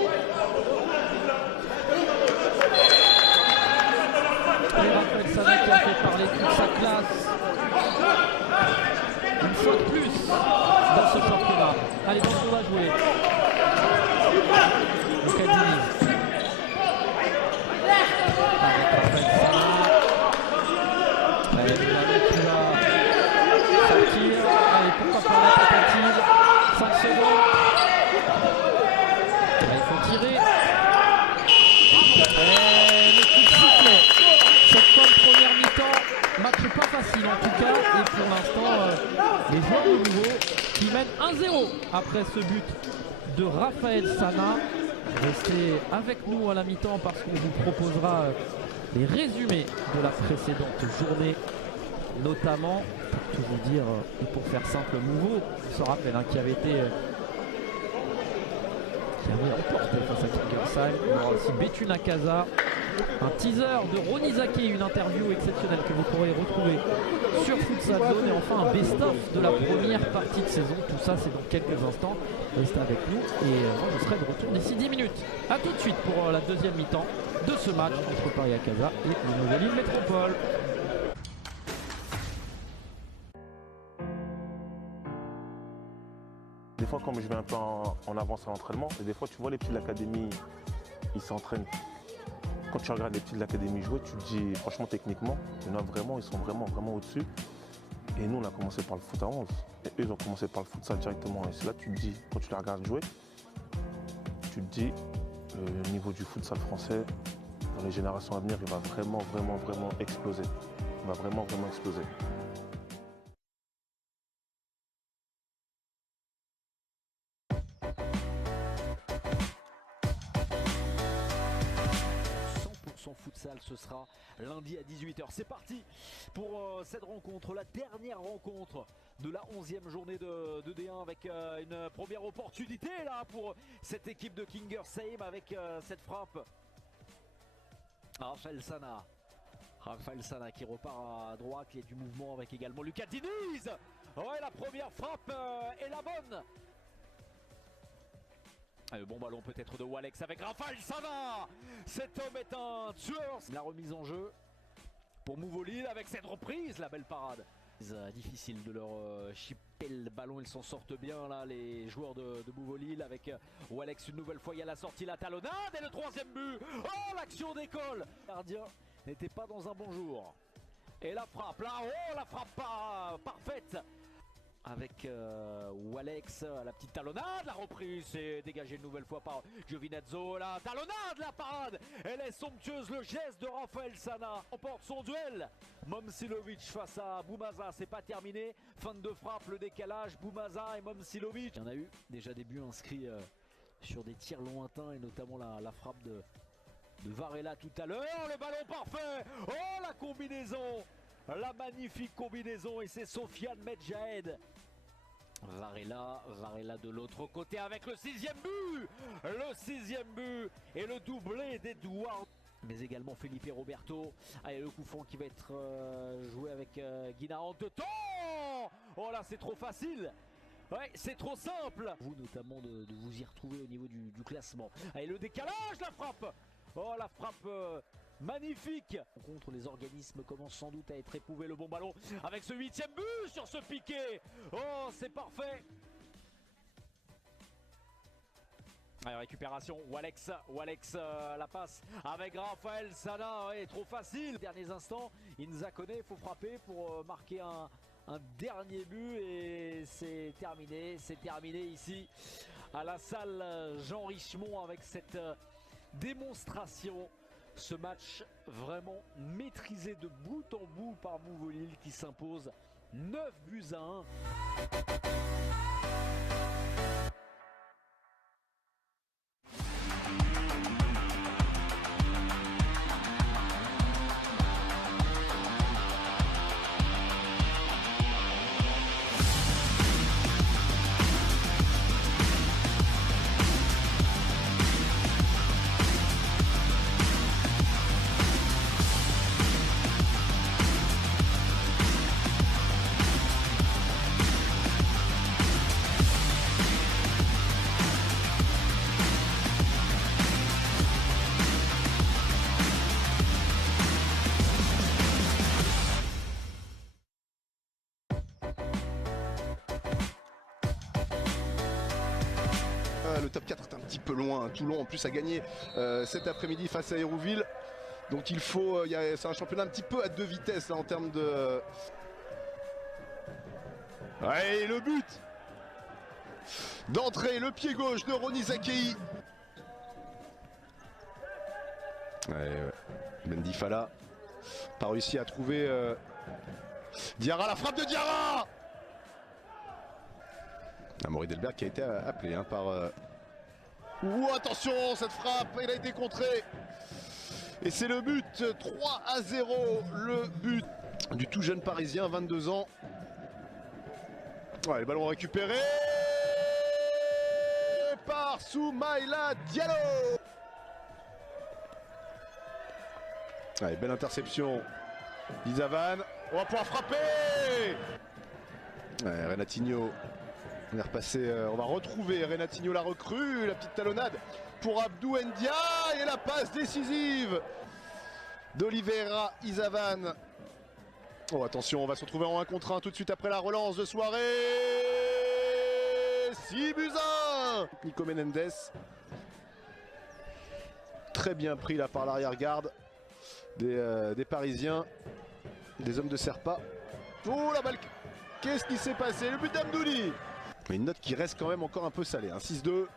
Et Raphaël Sana qui a fait parler toute sa classe une fois de plus dans ce championnat. Allez, donc on va jouer. Le Cadiz. Avec Raphaël Sana. Allez, qui va sortir. Allez, pourquoi pas la tentative. 5 secondes. Allez, il faut tirer. Et le coup de sifflet. Cette fin de première mi-temps. Match pas facile en tout cas. Et pour l'instant, les joueurs de nouveau qui mènent 1-0 après ce but de Raphaël Sana. Restez avec nous à la mi-temps parce qu'on vous proposera les résumés de la précédente journée, notamment pour tout vous dire et pour faire simple, Mouveau se rappelle qui avait emporté face à Kingersheim. On aura aussi Béthune à Casa, un teaser de Ronny Zaki, une interview exceptionnelle que vous pourrez retrouver sur Futsal Zone, et enfin un best-of de la première partie de saison. Tout ça c'est dans quelques instants. Restez avec nous et moi je serai de retour d'ici 10 minutes. A tout de suite pour la deuxième mi-temps de ce match entre Paris à Casa et le Nouvelle-Île Métropole. Des fois, comme je vais un peu en avance à l'entraînement, et des fois, tu vois les petits de l'académie, ils s'entraînent. Quand tu regardes les petits de l'académie jouer, tu te dis, franchement, techniquement, il y en a vraiment, ils sont vraiment au-dessus. Et nous, on a commencé par le foot à 11. Et eux, ils ont commencé par le futsal directement. Et c'est là que tu te dis, quand tu les regardes jouer, tu te dis, le niveau du futsal français, dans les générations à venir, il va vraiment exploser. Il va vraiment exploser. Futsal, ce sera lundi à 18 h. C'est parti pour cette rencontre, la dernière rencontre de la 11e journée de D1 avec une première opportunité là pour cette équipe de Kingersheim avec cette frappe. Raphaël Sana qui repart à droite, il y a du mouvement avec également Lucas Diniz. Ouais, la première frappe est la bonne. Le bon ballon peut-être de Walex avec Raphaël Sana. Cet homme est un tueur. La remise en jeu pour Mouveau-Lille avec cette reprise, la belle parade. Difficile de leur chipper le ballon, ils s'en sortent bien là les joueurs de Mouveau-Lille avec Walex une nouvelle fois, il y a la sortie, la talonnade et le troisième but. Oh, l'action d'école. Le gardien n'était pas dans un bon jour. Et la frappe là, oh la frappe parfaite. avec Walex, la petite talonnade, la reprise, c'est dégagé une nouvelle fois par Giovinazzo, la talonnade, la parade, elle est somptueuse, le geste de Raphaël Sana, emporte son duel, Momcilovic face à Boumaza, c'est pas terminé, fin de frappe, le décalage, Boumaza et Momcilovic. Il y en a eu déjà des buts inscrits sur des tirs lointains et notamment la frappe de Varela tout à l'heure, le ballon parfait, oh la combinaison, la magnifique combinaison et c'est Sofiane Medjahed. Varela de l'autre côté avec le 6e but et le doublé d'Edouard. Mais également Felipe Roberto. Allez, le coup franc qui va être joué avec Guinaran de temps. Oh là, c'est trop facile. Ouais, c'est trop simple. Vous notamment de vous y retrouver au niveau du classement. Allez, le décalage, la frappe. Oh, la frappe magnifique. Contre les organismes commence sans doute à être éprouvé, le bon ballon avec ce 8e but sur ce piqué. Oh, c'est parfait. Allez, récupération, Walex la passe avec Raphaël Sana, ouais, trop facile. Derniers instants, Inza connaît, il faut frapper pour marquer un dernier but et c'est terminé ici à la salle Jean Richemont avec cette démonstration. Ce match vraiment maîtrisé de bout en bout par Mouvolil qui s'impose 9 buts à 1. Le top 4 est un petit peu loin. Toulon en plus a gagné cet après-midi face à Hérouville. Donc il faut, c'est un championnat un petit peu à 2 vitesses là, en termes de... Ouais, le but d'entrée, le pied gauche de Ronny Zakei. Ouais. Mendy Fala pas réussi à trouver Diarra, la frappe de Diarra. Amaury Delbert qui a été appelé par... Ouh, attention, cette frappe, elle a été contrée. Et c'est le but, 3-0, le but du tout jeune Parisien, 22 ans. Ouais, le ballon récupéré par Soumaïla Diallo. Allez, belle interception d'Izavan. On va pouvoir frapper. Ouais, Renatinho. On est repassé, on va retrouver Renatinho, la recrue, la petite talonnade pour Abdou Ndia et la passe décisive d'Oliveira Izavan. Oh attention, on va se retrouver en 1 contre 1 tout de suite après la relance de soirée. 6 buts à 1. Nico Menendez. Très bien pris là par l'arrière-garde des Parisiens, des hommes de Serpa. Oh la balle, qu'est-ce qui s'est passé? Le but d'Amdouni. Mais une note qui reste quand même encore un peu salée, 6-2.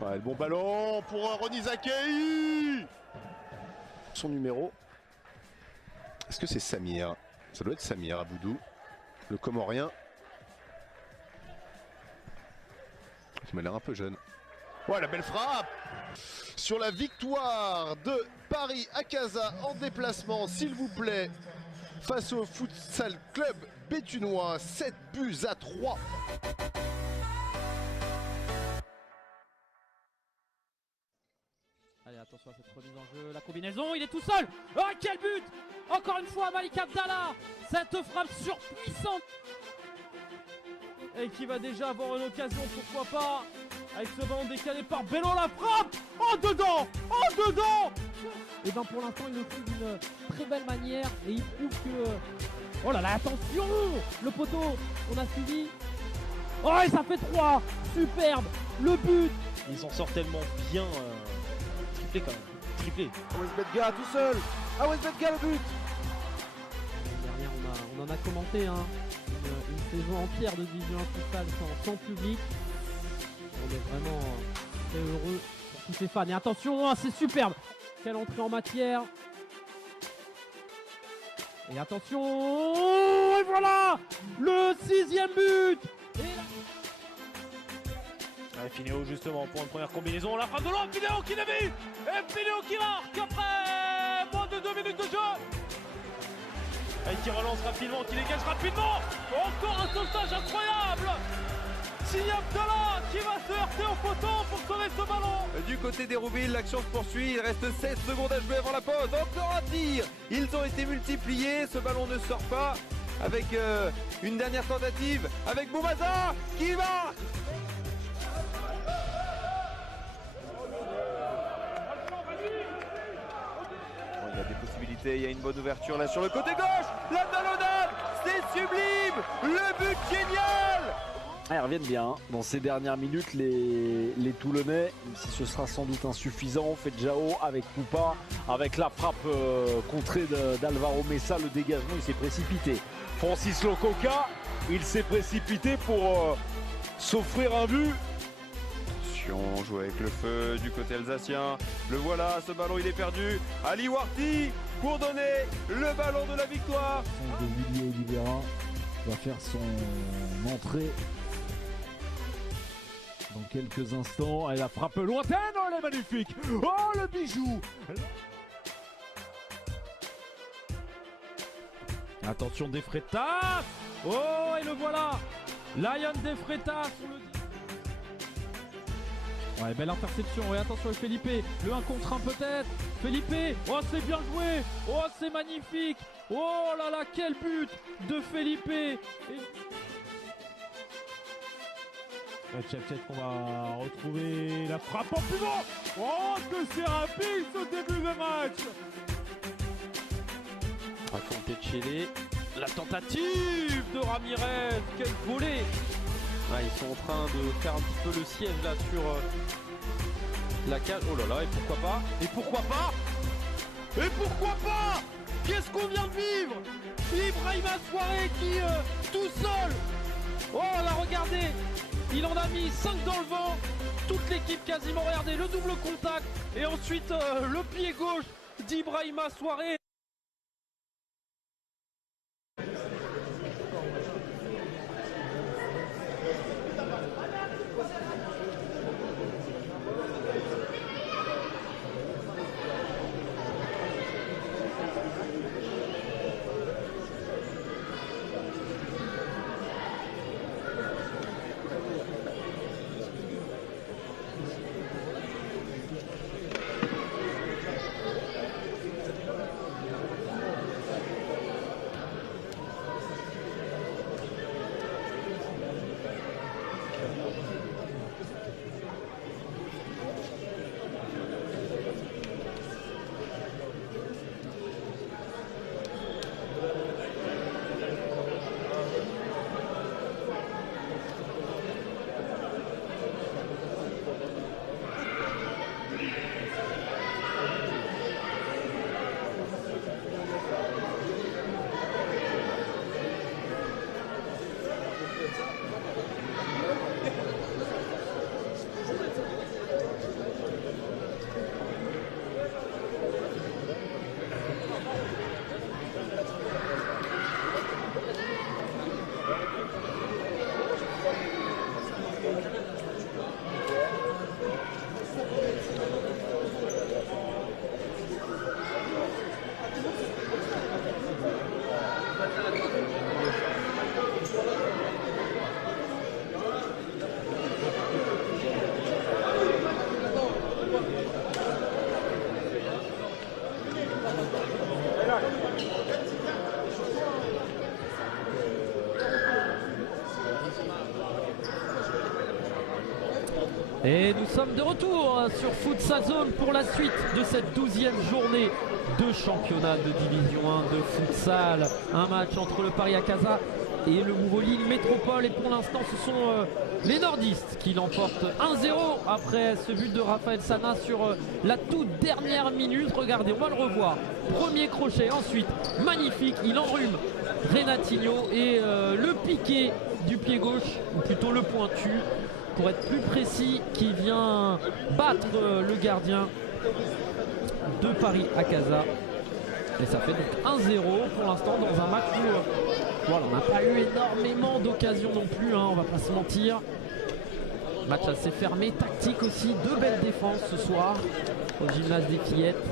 Ouais, le bon ballon pour Ronny Zakei. Son numéro. Est-ce que c'est Samir? Ça doit être Samir Aboudou, le Comorien. Il m'a l'air un peu jeune. Ouais, la belle frappe sur la victoire de Paris Akaza en déplacement, s'il vous plaît, face au Futsal Club Béthunois, 7 buts à 3. Allez, attention à cette remise en jeu, la combinaison, il est tout seul. Oh, quel but! Encore une fois, Malik Abdallah, cette frappe surpuissante. Et qui va déjà avoir une occasion, pourquoi pas, avec ce ballon décalé par Bello, la frappe. Oh, dedans! Oh, dedans! Et bien pour l'instant, il le fait d'une très belle manière et il prouve que... Oh là là, attention! Le poteau, on a suivi. Oh, et ça fait 3! Superbe! Le but! Ils s'en sortent tellement bien. Triplé quand même. Triplé. Awes Bedga tout seul. Awes Bedga le but. L'année dernière, on On en a commenté une saison entière de Division 1 futsal sans public. On est vraiment très heureux pour tous ces fans. Et attention, c'est superbe. Quelle entrée en matière. Et attention, et voilà le 6e but. Finéo justement pour une première combinaison, la frappe de l'autre, Finéo qui l'a vu. Et Finéo qui marque après moins de 2 minutes de jeu. Et qui relance rapidement, qui dégage rapidement. Encore un sauvetage incroyable. Signal Abdallah qui va se heurter au poteau pour sauver ce ballon. Du côté des Rouvilles, l'action se poursuit. Il reste 16 secondes à jouer avant la pause. Encore un tir. Ils ont été multipliés. Ce ballon ne sort pas. Avec une dernière tentative. Avec Boumaza qui marque. Il y a des possibilités. Il y a une bonne ouverture là sur le côté gauche. La talonnade. C'est sublime. Le but génial. Ils reviennent bien dans ces dernières minutes, les Toulonnais, même si ce sera sans doute insuffisant. Fedjao avec Poupa, avec la frappe contrée d'Alvaro Messa, le dégagement, il s'est précipité. Francis Lococa, il s'est précipité pour s'offrir un but. On joue avec le feu du côté alsacien. Le voilà, ce ballon il est perdu. Ali Warti pour donner le ballon de la victoire. De Willy Oliveira va faire son entrée dans quelques instants. Et la frappe lointaine, oh, elle est magnifique. Oh, le bijou. Attention De Freitas. Oh, et le voilà. Lion De Freitas sur le... Ouais, belle interception. Et attention avec Felipe. Le 1 contre 1 peut-être. Felipe. Oh, c'est bien joué. Oh, c'est magnifique. Oh là là, quel but de Felipe. Tchèque qu'on va retrouver la frappe en pivot. Oh, que c'est rapide ce début de match. Raconte-Chele. La tentative de Ramirez. Quel volée. Ah, ils sont en train de faire un petit peu le siège là sur la cage. Oh là là, et pourquoi pas? Et pourquoi pas? Et pourquoi pas? Qu'est-ce qu'on vient de vivre? Ibrahima Souaré qui, tout seul. Oh là, regardez. Il en a mis 5 dans le vent. Toute l'équipe quasiment, regardez, le double contact. Et ensuite, le pied gauche d'Ibrahima Souaré. Et nous sommes de retour sur Futsal Zone pour la suite de cette 12e journée de championnat de division 1 de futsal. Un match entre le Paris Casa et le Mouveau Lille Métropole. Et pour l'instant, ce sont les nordistes qui l'emportent 1-0 après ce but de Raphaël Sana sur la toute dernière minute. Regardez, on va le revoir. Premier crochet, ensuite magnifique, il enrhume Renatinho et le piqué du pied gauche, ou plutôt le pointu, pour être plus précis, qui vient battre le gardien de Paris Akaza. Et ça fait donc 1-0 pour l'instant dans un match où voilà, on n'a pas eu énormément d'occasions non plus, hein, on va pas se mentir. Match assez fermé, tactique aussi, 2 belles défenses ce soir au gymnase des Fillettes.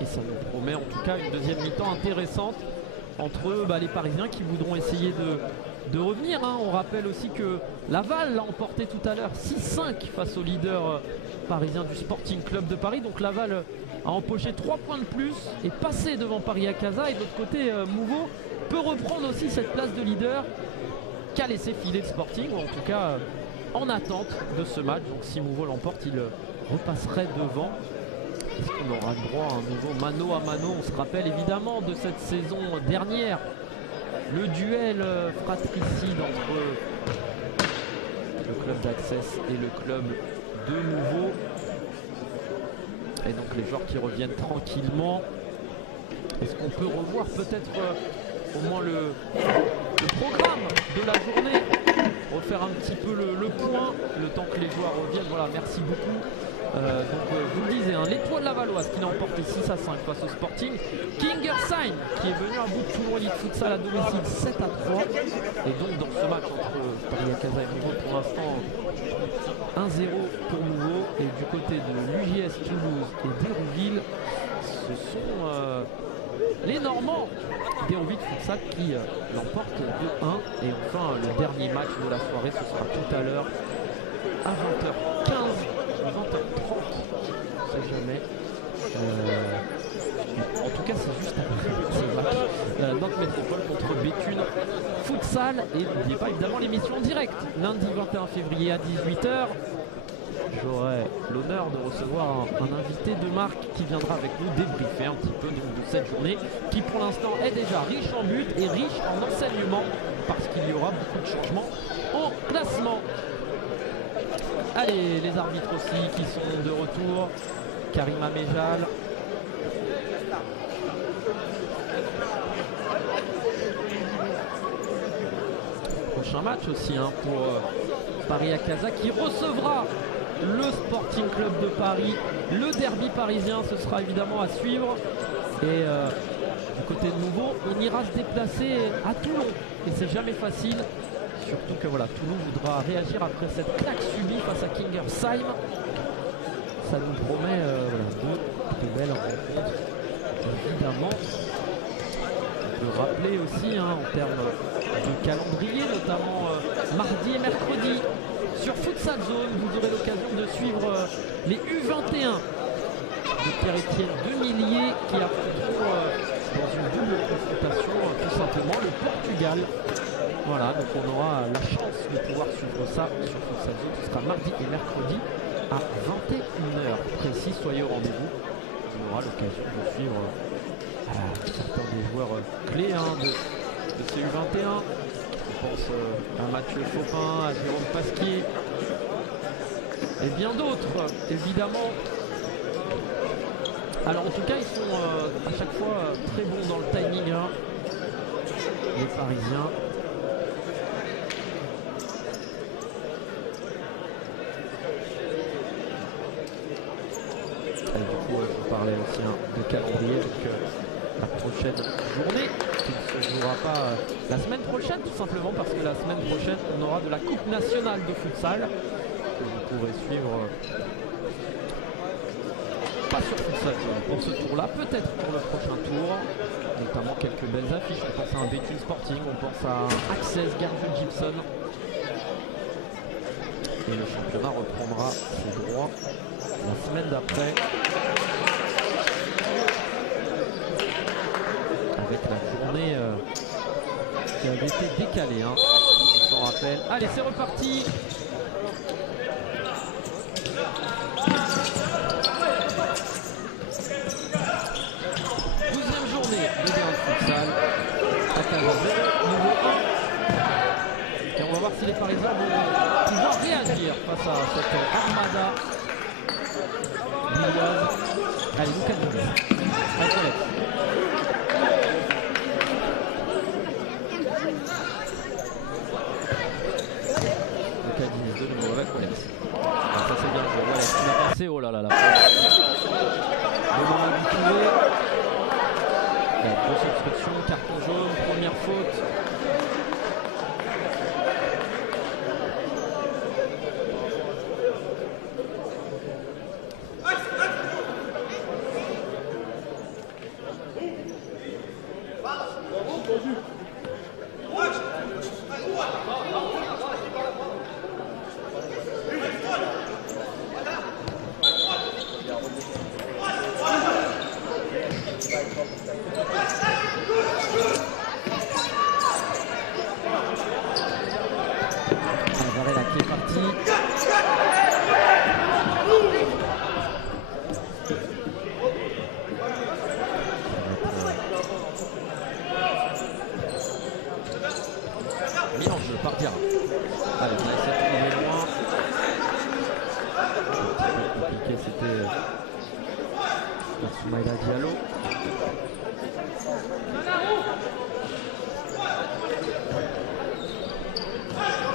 Et ça nous promet en tout cas une deuxième mi-temps intéressante entre les Parisiens qui voudront essayer de revenir, hein. On rappelle aussi que Laval l'a emporté tout à l'heure 6-5 face au leader parisien du Sporting Club de Paris. Donc Laval a empoché 3 points de plus et passé devant Paris Akaza. Et de l'autre côté, Mouveau peut reprendre aussi cette place de leader qu'a laissé filer le Sporting, ou en tout cas en attente de ce match. Donc si Mouveau l'emporte, il repasserait devant. Est-ce qu'on aura le droit à un nouveau mano à mano? On se rappelle évidemment de cette saison dernière, le duel fratricide entre le club d'Access et le club de Mouveau. Et donc les joueurs qui reviennent tranquillement. Est-ce qu'on peut revoir peut-être au moins le programme de la journée, refaire un petit peu le point, le temps que les joueurs reviennent. Voilà, merci beaucoup. Vous le disiez, hein, l'Étoile Lavalloise qui l'a emporté 6-5 face au Sporting. Kingersheim qui est venu à bout de Toulon Elite Futsal à domicile 7-3. Et donc dans ce match entre Paris Akaza et Mouveau, pour l'instant 1-0 pour Mouveau. Et du côté de l'UJS Toulouse et d'Hérouville, ce sont les Normands d'Hérouville Futsal qui l'emportent 2-1. Et enfin le dernier match de la soirée, ce sera tout à l'heure à 20h15. 20h30, on sait jamais. En tout cas, c'est juste après ce match. Nantes Métropole contre Béthune Futsal. Et n'oubliez pas évidemment l'émission en direct, lundi 21 février à 18h. J'aurai l'honneur de recevoir un invité de marque qui viendra avec nous débriefer un petit peu de cette journée qui pour l'instant est déjà riche en buts et riche en enseignements parce qu'il y aura beaucoup de changements au classement. Allez, les arbitres aussi qui sont de retour. Karima Méjal. Prochain match aussi hein, pour Paris Akaza qui recevra le Sporting Club de Paris. Le derby parisien, ce sera évidemment à suivre. Et du côté de Mouveau, on ira se déplacer à Toulon. Et c'est jamais facile. Surtout que voilà, Toulon voudra réagir après cette claque subie face à Kingersheim. Ça nous promet de belles rencontres, évidemment. On peut rappeler aussi hein, en termes de calendrier, notamment mardi et mercredi sur Futsal Zone, vous aurez l'occasion de suivre les U21 de Pierre-Étienne Demillier qui affronteront dans une double confrontation tout simplement le Portugal. Voilà, donc on aura la chance de pouvoir suivre ça sur Futsal Zone. Ce sera mardi et mercredi à 21h précis. Soyez au rendez-vous. On aura l'occasion de suivre certains des joueurs clés hein, de ces U21. Je pense à Mathieu Chopin, à Jérôme Pasquier et bien d'autres, évidemment. Alors en tout cas, ils sont à chaque fois très bons dans le timing, hein, les Parisiens. Et du coup, je vous parlais aussi hein, de calendrier, donc la prochaine journée qui ne se jouera pas la semaine prochaine, tout simplement parce que la semaine prochaine, on aura de la Coupe nationale de futsal que vous pourrez suivre pas sur Futsal pour ce tour-là, peut-être pour le prochain tour, notamment quelques belles affiches. On pense à un Béthune Sporting, on pense à Access Garfield Gibson. Et le championnat reprendra ses droits la semaine d'après. Avec la journée qui avait été décalée, hein. On s'en rappelle. Allez, c'est reparti. Deuxième journée de Béthune Futsal. À 15h, niveau 1. Et on va voir si les Parisiens vont pouvoir réagir face à cette armada lilloise. Allez, Lucas Dubis. Allez, avec Wallace. Ah, ça c'est bien joué. Wallace qui l'a passé. Oh là là là. Le moment du Touré. Il y a grosse obstruction, carton jaune, première faute. Varela qui est parti. Mis en jeu par Diarra. Allez, on a essayé de trouver loin. Un petit peu compliqué, c'était Soumaïla Diallo.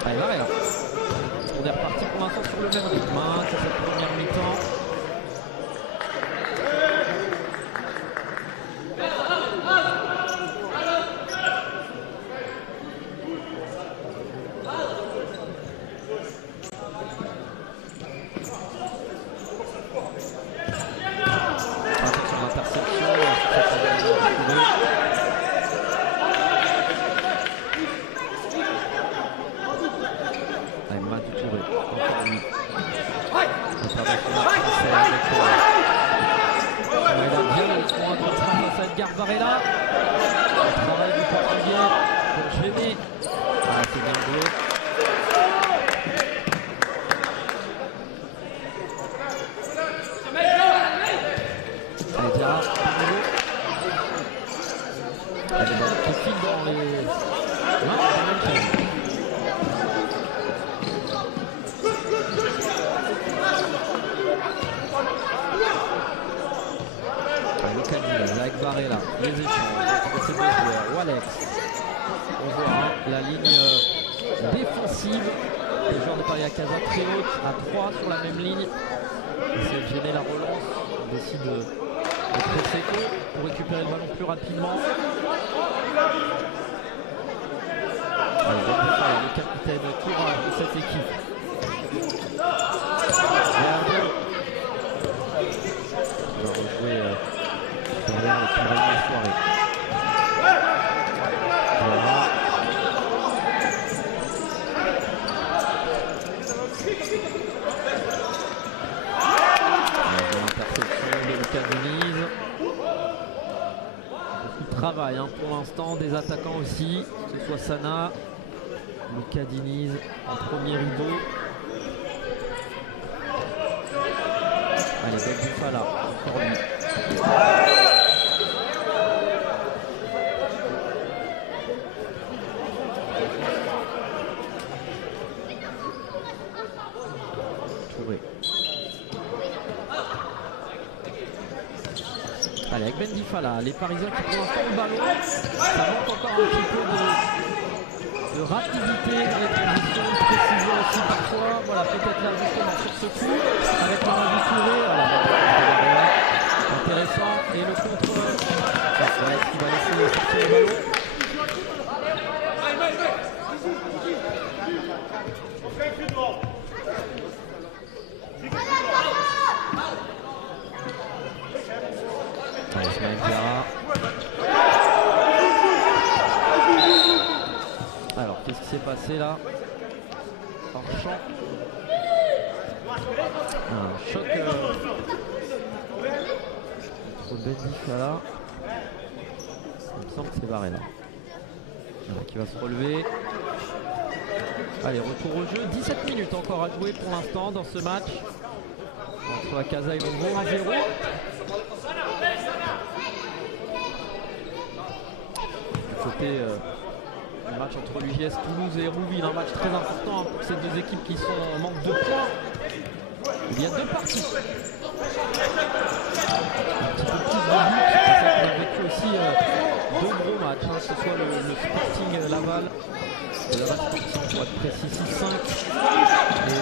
Allez, Varela. On est reparti pour l'instant sur le même rythme que cette première mi-temps. Attention à l'interception. Madu Touré, encore lui. International français avec Soumaïla Diallo au point de face à Edgar Varela. Le travail du Portugais pour gêner. Ah, c'est bien joué. Allez, Diarra, allez, le ballon qui file dans les mains de Manchester. Avec Varela, les échanges entre ces deux joueurs. Wallace, on voit la ligne défensive des joueurs de Paris Casa très haute à 3 sur la même ligne. Essaye de gêner la relance, on décide de presser haut pour récupérer le ballon plus rapidement. Allez, le capitaine courage de cette équipe. On va rejouer derrière le travail de la soirée. Voilà. L'interception de Lucas Diniz. Beaucoup de travail pour l'instant, des attaquants aussi, que ce soit Sana, Lucas Diniz en premier rideau. Allez, Ben Bufala, encore lui. Touré. Allez, avec Ben Bufala, les Parisiens qui pour l'instant le ballon. Ça manque encore un petit peu de rapidité dans les transitions, de précision aussi parfois. Voilà, peut-être là justement sur ce coup, avec le main du Touré. Voilà, intéressant. Et le contrôle. Voilà, qui va laisser sortir le ballon. Allez, Ismaël Diarra. Alors, qu'est-ce qui s'est passé là? Hors champ. Un choc entre Ben Bufala. Il me semble que c'est Varela. Voilà, qui va se relever. Allez, retour au jeu. 17 minutes encore à jouer pour l'instant dans ce match. Entre la Casa et Longo, 1-0. Du côté du match entre l'UJS Toulouse et Hérouville, un match très important pour ces deux équipes qui sont en manque de points. Il y a deux parties. Un petit peu plus de buts. C'est ça qu'on a vécu aussi deux gros matchs, que ce soit le Sporting Laval, le Laval Sporting pour être précis 6-5 et le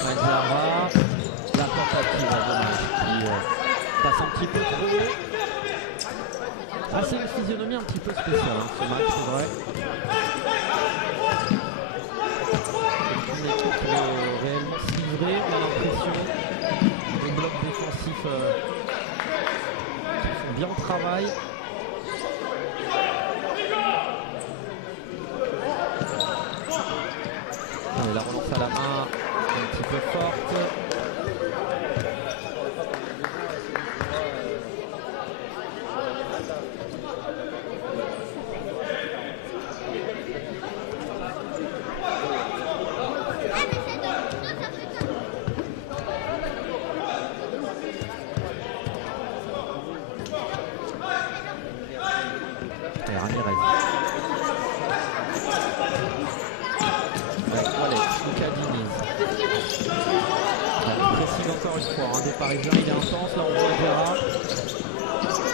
Ismaël Diarra. La tentative, dommage, qui passe un petit peu trop haut. Ah, c'est une physionomie un petit peu spéciale, hein, ce match, c'est vrai. Une équipe qui veut réellement se livrer, on a l'impression. Des blocs défensifs qui font bien le travail. Allez, la relance à la main, un petit peu forte. Et Ramirez. Avec Wallace, Luca Diniz. Pressing encore une fois, des Parisiens, il est intense, là on voit Diarra.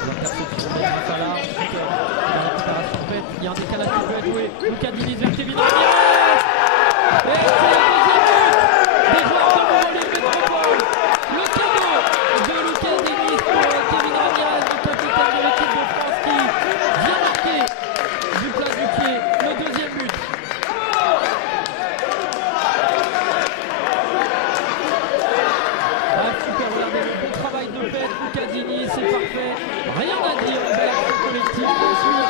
L'interception de Rafaela, ensuite la récupération faite, il y a un décalage qui peut être joué. Luca Diniz vers Kevin Ramirez. Et c'est la deuxième but des joueurs de Montpellier Métropole. Le cadeau de Luca Diniz pour Kevin Ramirez, le capitaine de l'équipe de France qui vient marquer du plat du pied le deuxième but. Ah, super, regardez le bon travail de Pet, Luca Diniz, c'est parfait. Rien à dire, belle action collective conçue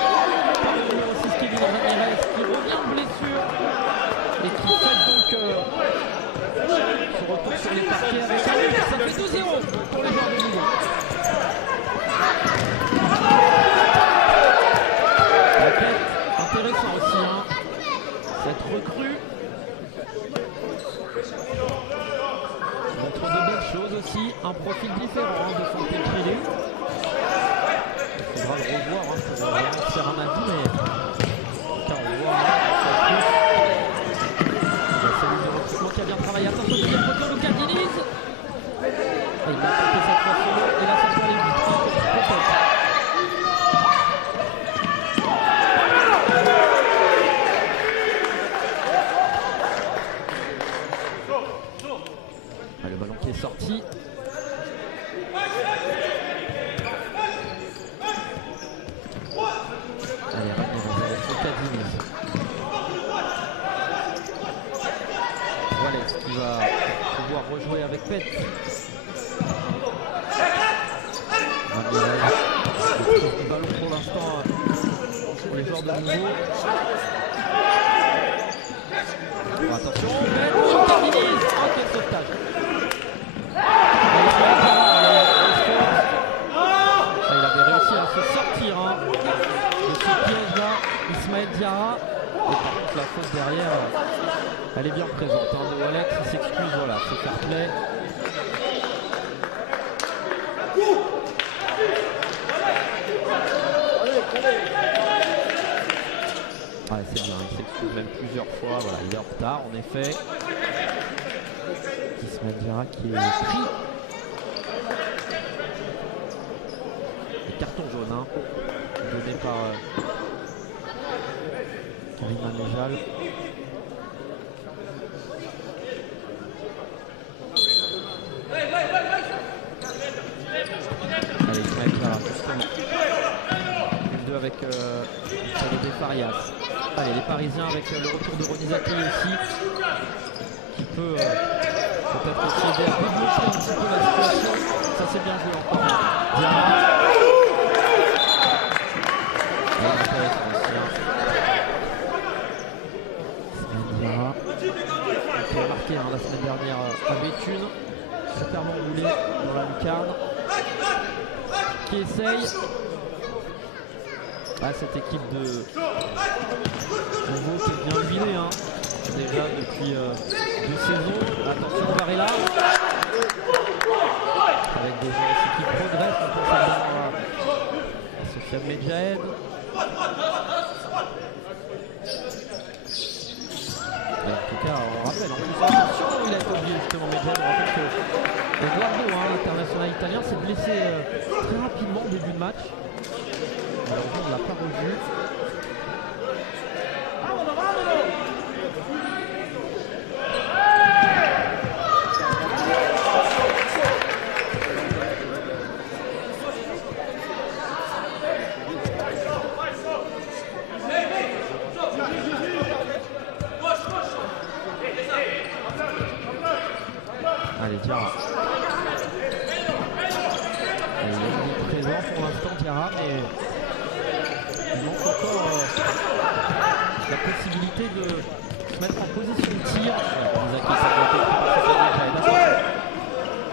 par le numéro 6 Kevin Ramirez qui revient de blessure et qui fait donc son retour sur les parquets avec un but. Ça fait 2-0 pour les joueurs de Ligue 1. La Pet, intéressant aussi, hein. Cette recrue montre de belles choses aussi, un profil différent de son Petrilli. Il faudra le revoir pour vraiment se faire un avis, mais car on voit la cellule de recrutement qui a bien travaillé. Attention, deuxième poteau, Luca Diniz. Il va tenter cette fois solo, et là ça peut aller vite. Peut-être. Ah, le ballon qui est sorti. Allez, Ramirez avec Luca Diniz. Wallace qui va pouvoir rejouer avec Pet. Ramirez retrouve le ballon pour l'instant pour les joueurs de nouveau. Attention, Pet, Luca Diniz. Oh, quel sauvetage. Il avait réussi à se sortir de ce piège-là, Ismaël Diarra. Et par contre, la faute derrière, elle est bien présente. De Wallace, il s'excuse, voilà, c'est fair play. Ouais, c'est bien, il s'excuse même plusieurs fois. Voilà, il est en retard, en effet. Ismaël Diarra qui est pris. Carton jaune donné par Karim Manejal. Allez, Ismaël Diarra justement. 2 avec Salomé Farias. Allez, les Parisiens avec le retour de Ronizaki aussi, qui peut peut-être aussi aider à débloquer un petit peu la situation. Ça c'est bien joué encore. Diarra. Qui a marqué la semaine dernière à Béthune, superment roulé dans la lucarne, qui essaye. Ah, cette équipe de nouveau qui est bien huilée déjà depuis 2 saisons. Attention, Varela avec des gens aussi qui progressent. On pense à Sofiane Medjahed. En tout cas, on rappelle, en plus, attention, il a été oublié justement Medjahed. On rappelle que Eduardo, l'international italien, s'est blessé très rapidement au début de match. Malheureusement, on ne l'a pas revu. Diarra. Il est présent pour l'instant Diarra, mais il manque encore la possibilité de se mettre en position de tir.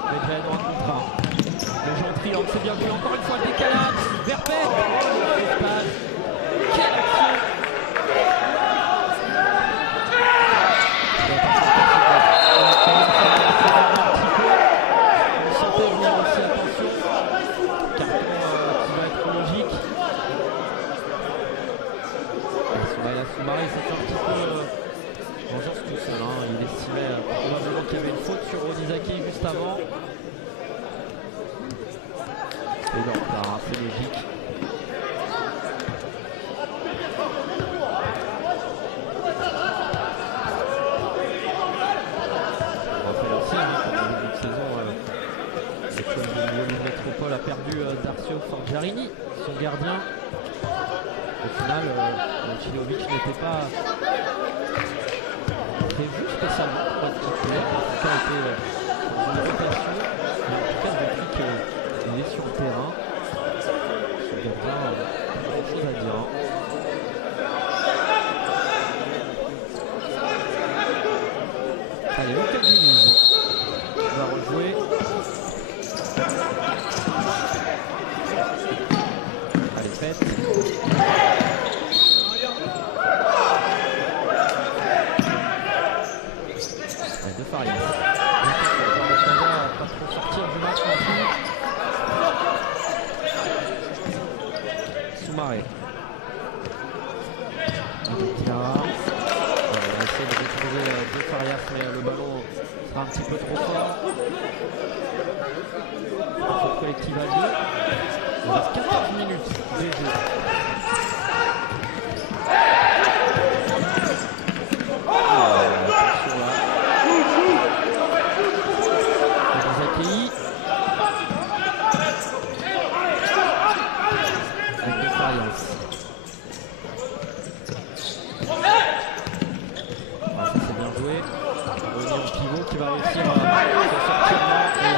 Medjed en contre 1. Le Jean Triangle, c'est bien vu. Encore une fois le décalage. Verpet. Quelle action! On sentait venir aussi, attention. Carton qui va être logique. Soumaré, ça fait un petit peu vengeance tout seul. Il estimait probablement qu'il y avait une faute sur Onizaki juste avant. Et le retard, c'est logique. On rappelle aussi qu'en début de saison, l'école de Lyon Métropole a perdu Darcio Forgiarini, son gardien. Au final, Cilovic n'était pas prévu spécialement pour être titulaire. En tout cas, était dans une rotation. Mais en tout cas, depuis qu'il est sur le terrain, son gardien, pas grand chose à dire. Allez, Lucas Diniz va rejouer. Allez, fête. Allez, de Farias. Pas trop sortir du match non plus. Soumaré. Diarra. On va essayer de retrouver De Farias, mais le ballon sera un petit peu trop fort. Faute collective à 2. Il reste 14 minutes de jeu. Attention là. Onizaki. Avec De Farias. Ça c'est bien joué. Rony en pivot qui va réussir à sortir là. Et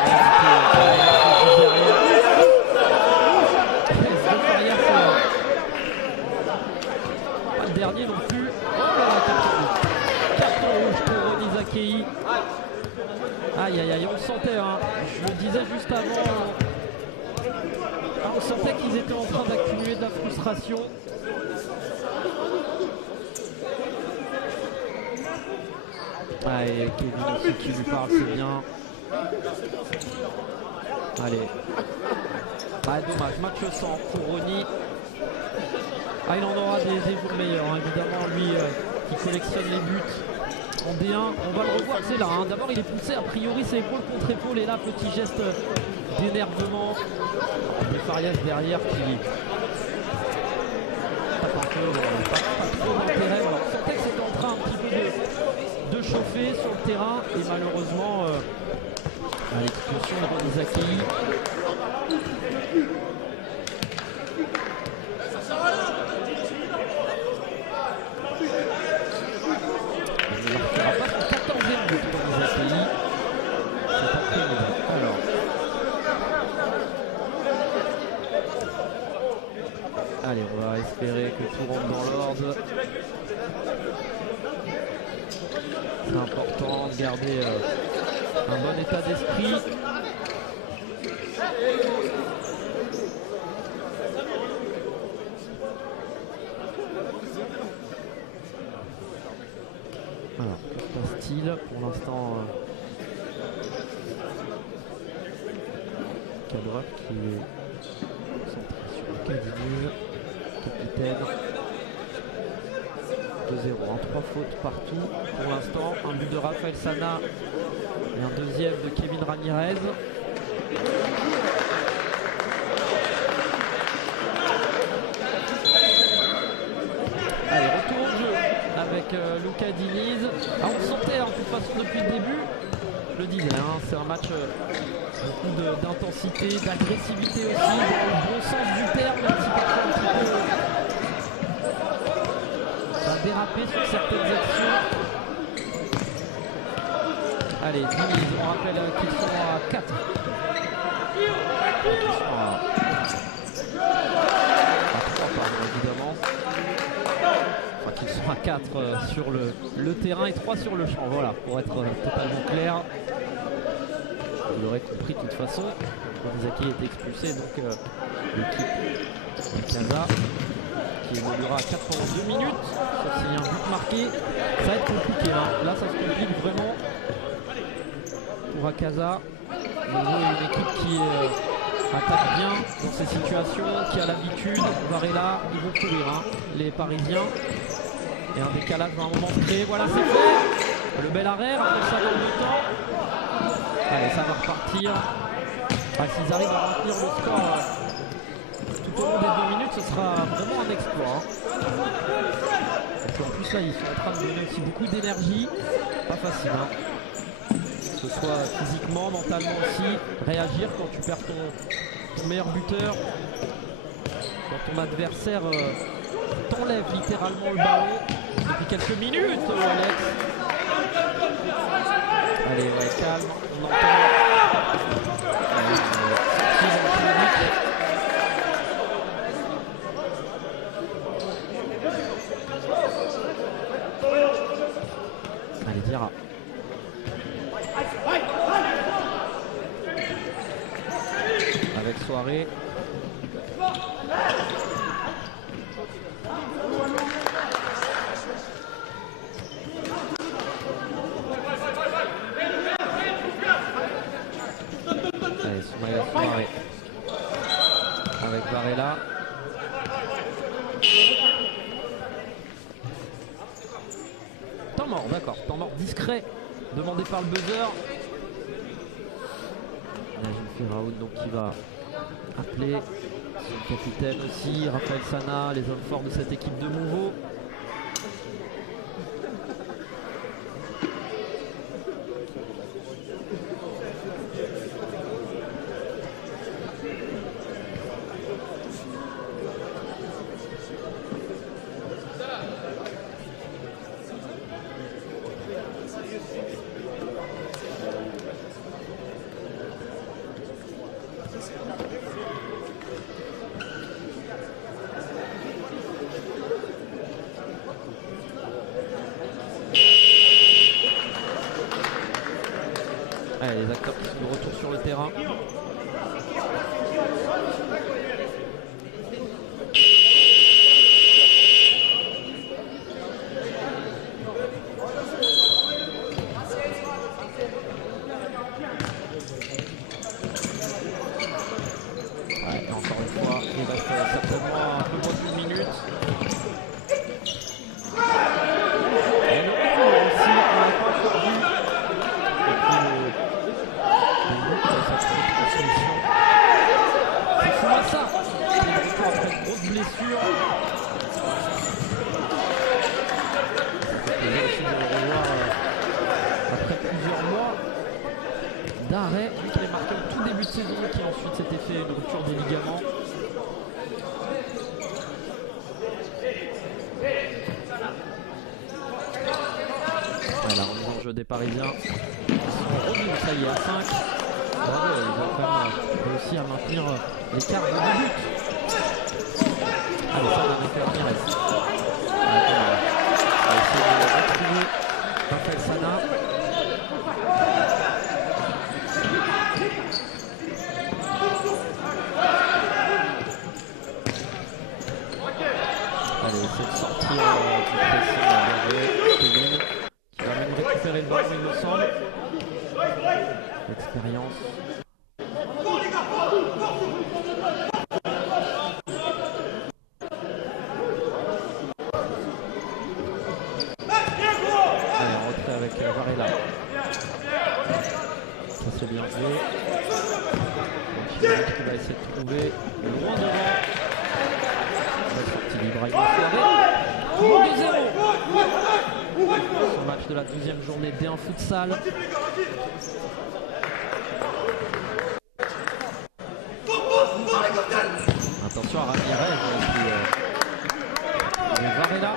pas le dernier non plus. Oh là là, carton rouge pour Onizaki. Aïe aïe aïe, on le sentait, je le disais juste avant. On sentait qu'ils étaient en train d'accumuler de la frustration. Et Kevin aussi qui lui parle, c'est bien. Allez. Dommage, match sans pour Rony. Il en aura des jours meilleurs, évidemment, lui qui collectionne les buts en D1. On va le revoir, c'est là. D'abord, il est poussé, a priori, c'est épaule contre épaule. Et là, petit geste d'énervement. Des Farias derrière qui tape un peu, pas trop d'intérêt. On sentait que c'était en train un petit peu de chauffer sur le terrain. Et malheureusement, l'expulsion de Onizaki. Il ne marquera pas son 14e but pour Onizaki. C'est après-midi. Alors. Allez, on va espérer que tout rentre dans l'ordre. C'est important de garder un bon état d'esprit. Alors, que se passe-t-il pour l'instant? Kadrov qui est centré sur le Kadinul, capitaine. 2-0, 3 fautes partout pour l'instant. Un but de Raphaël Sana et un deuxième de Kevin Ramirez. Allez, retour au jeu avec Lucas Diniz. On le sentait de toute façon depuis le début. Je le disais, c'est un match beaucoup d'intensité, d'agressivité aussi, dans le bon sens du terme, même si parfois un petit peu ça a dérapé sur certaines actions. Allez, Diniz, on rappelle qu'ils sont à 4. Ils sont à 3, pardon, évidemment. Enfin, qu'ils sont à 4 sur le terrain et 3 sur le champ, voilà, pour être totalement clair. Vous l'aurez compris de toute façon. Zaki est expulsé, donc l'équipe de Casa qui évoluera à 4 pendant 2 minutes. Sauf s'il y a un but marqué, ça va être compliqué. Hein. Là, ça se complique vraiment pour Casa. Nouveau une équipe qui attaque bien dans ces situations, qui a l'habitude. Varela, ils vont courir, hein, les Parisiens. Et un décalage va un moment se créer. Voilà, c'est fait. Le bel arrêt, après ça dans le temps. Allez, ça va repartir. Ah, s'ils arrivent à maintenir le score tout au long des 2 minutes, ce sera vraiment un exploit. Hein. En plus là, ils sont en train de donner aussi beaucoup d'énergie. Pas facile. Hein. Que ce soit physiquement, mentalement aussi. Réagir quand tu perds ton meilleur buteur. Quand ton adversaire t'enlève littéralement le ballon. Depuis quelques minutes, Alex. Allez, ouais, calme, on entend. Allez, Diarra. Avec Soirée. Allez, Soirée. Avec Varela. Temps mort, d'accord. Temps mort discret. Demandé par le buzzer. Là, Gilles Raoult, donc qui va appeler son capitaine aussi, Raphaël Sana, les hommes forts de cette équipe de Mouveau. Allez, les acteurs qui sont de retour sur le terrain. Ouais, encore une fois, il reste certainement un peu moins d'une minute. Et le retour aussi, on n'a pas encore vu. C'est fou à ça. Après une grosse blessure. Ça fait plaisir aussi de le revoir après plusieurs mois d'arrêt. Lui qui avait marqué au tout début de saison, qui ensuite s'était fait une rupture des ligaments. Ouais, la remise en jeu des Parisiens. Ça y est, à 5. Bravo, ils ont quand même réussi à maintenir l'écart de but. Allez, ça, on a fait Ramirez. On va essayer de retrouver Raphaël Sana. Allez, essayer de sortir du pressing. Kevin, qui va même récupérer le ballon, il me semble. L'expérience. Allez, en retrait avec Varela. Ça c'est bien joué. Donc, qui va essayer de trouver loin devant. La sortie d'Ibrahim Soirée. 2-0. Ce match de la 12e journée D1 Futsal. Attention à Ramirez qui Varela.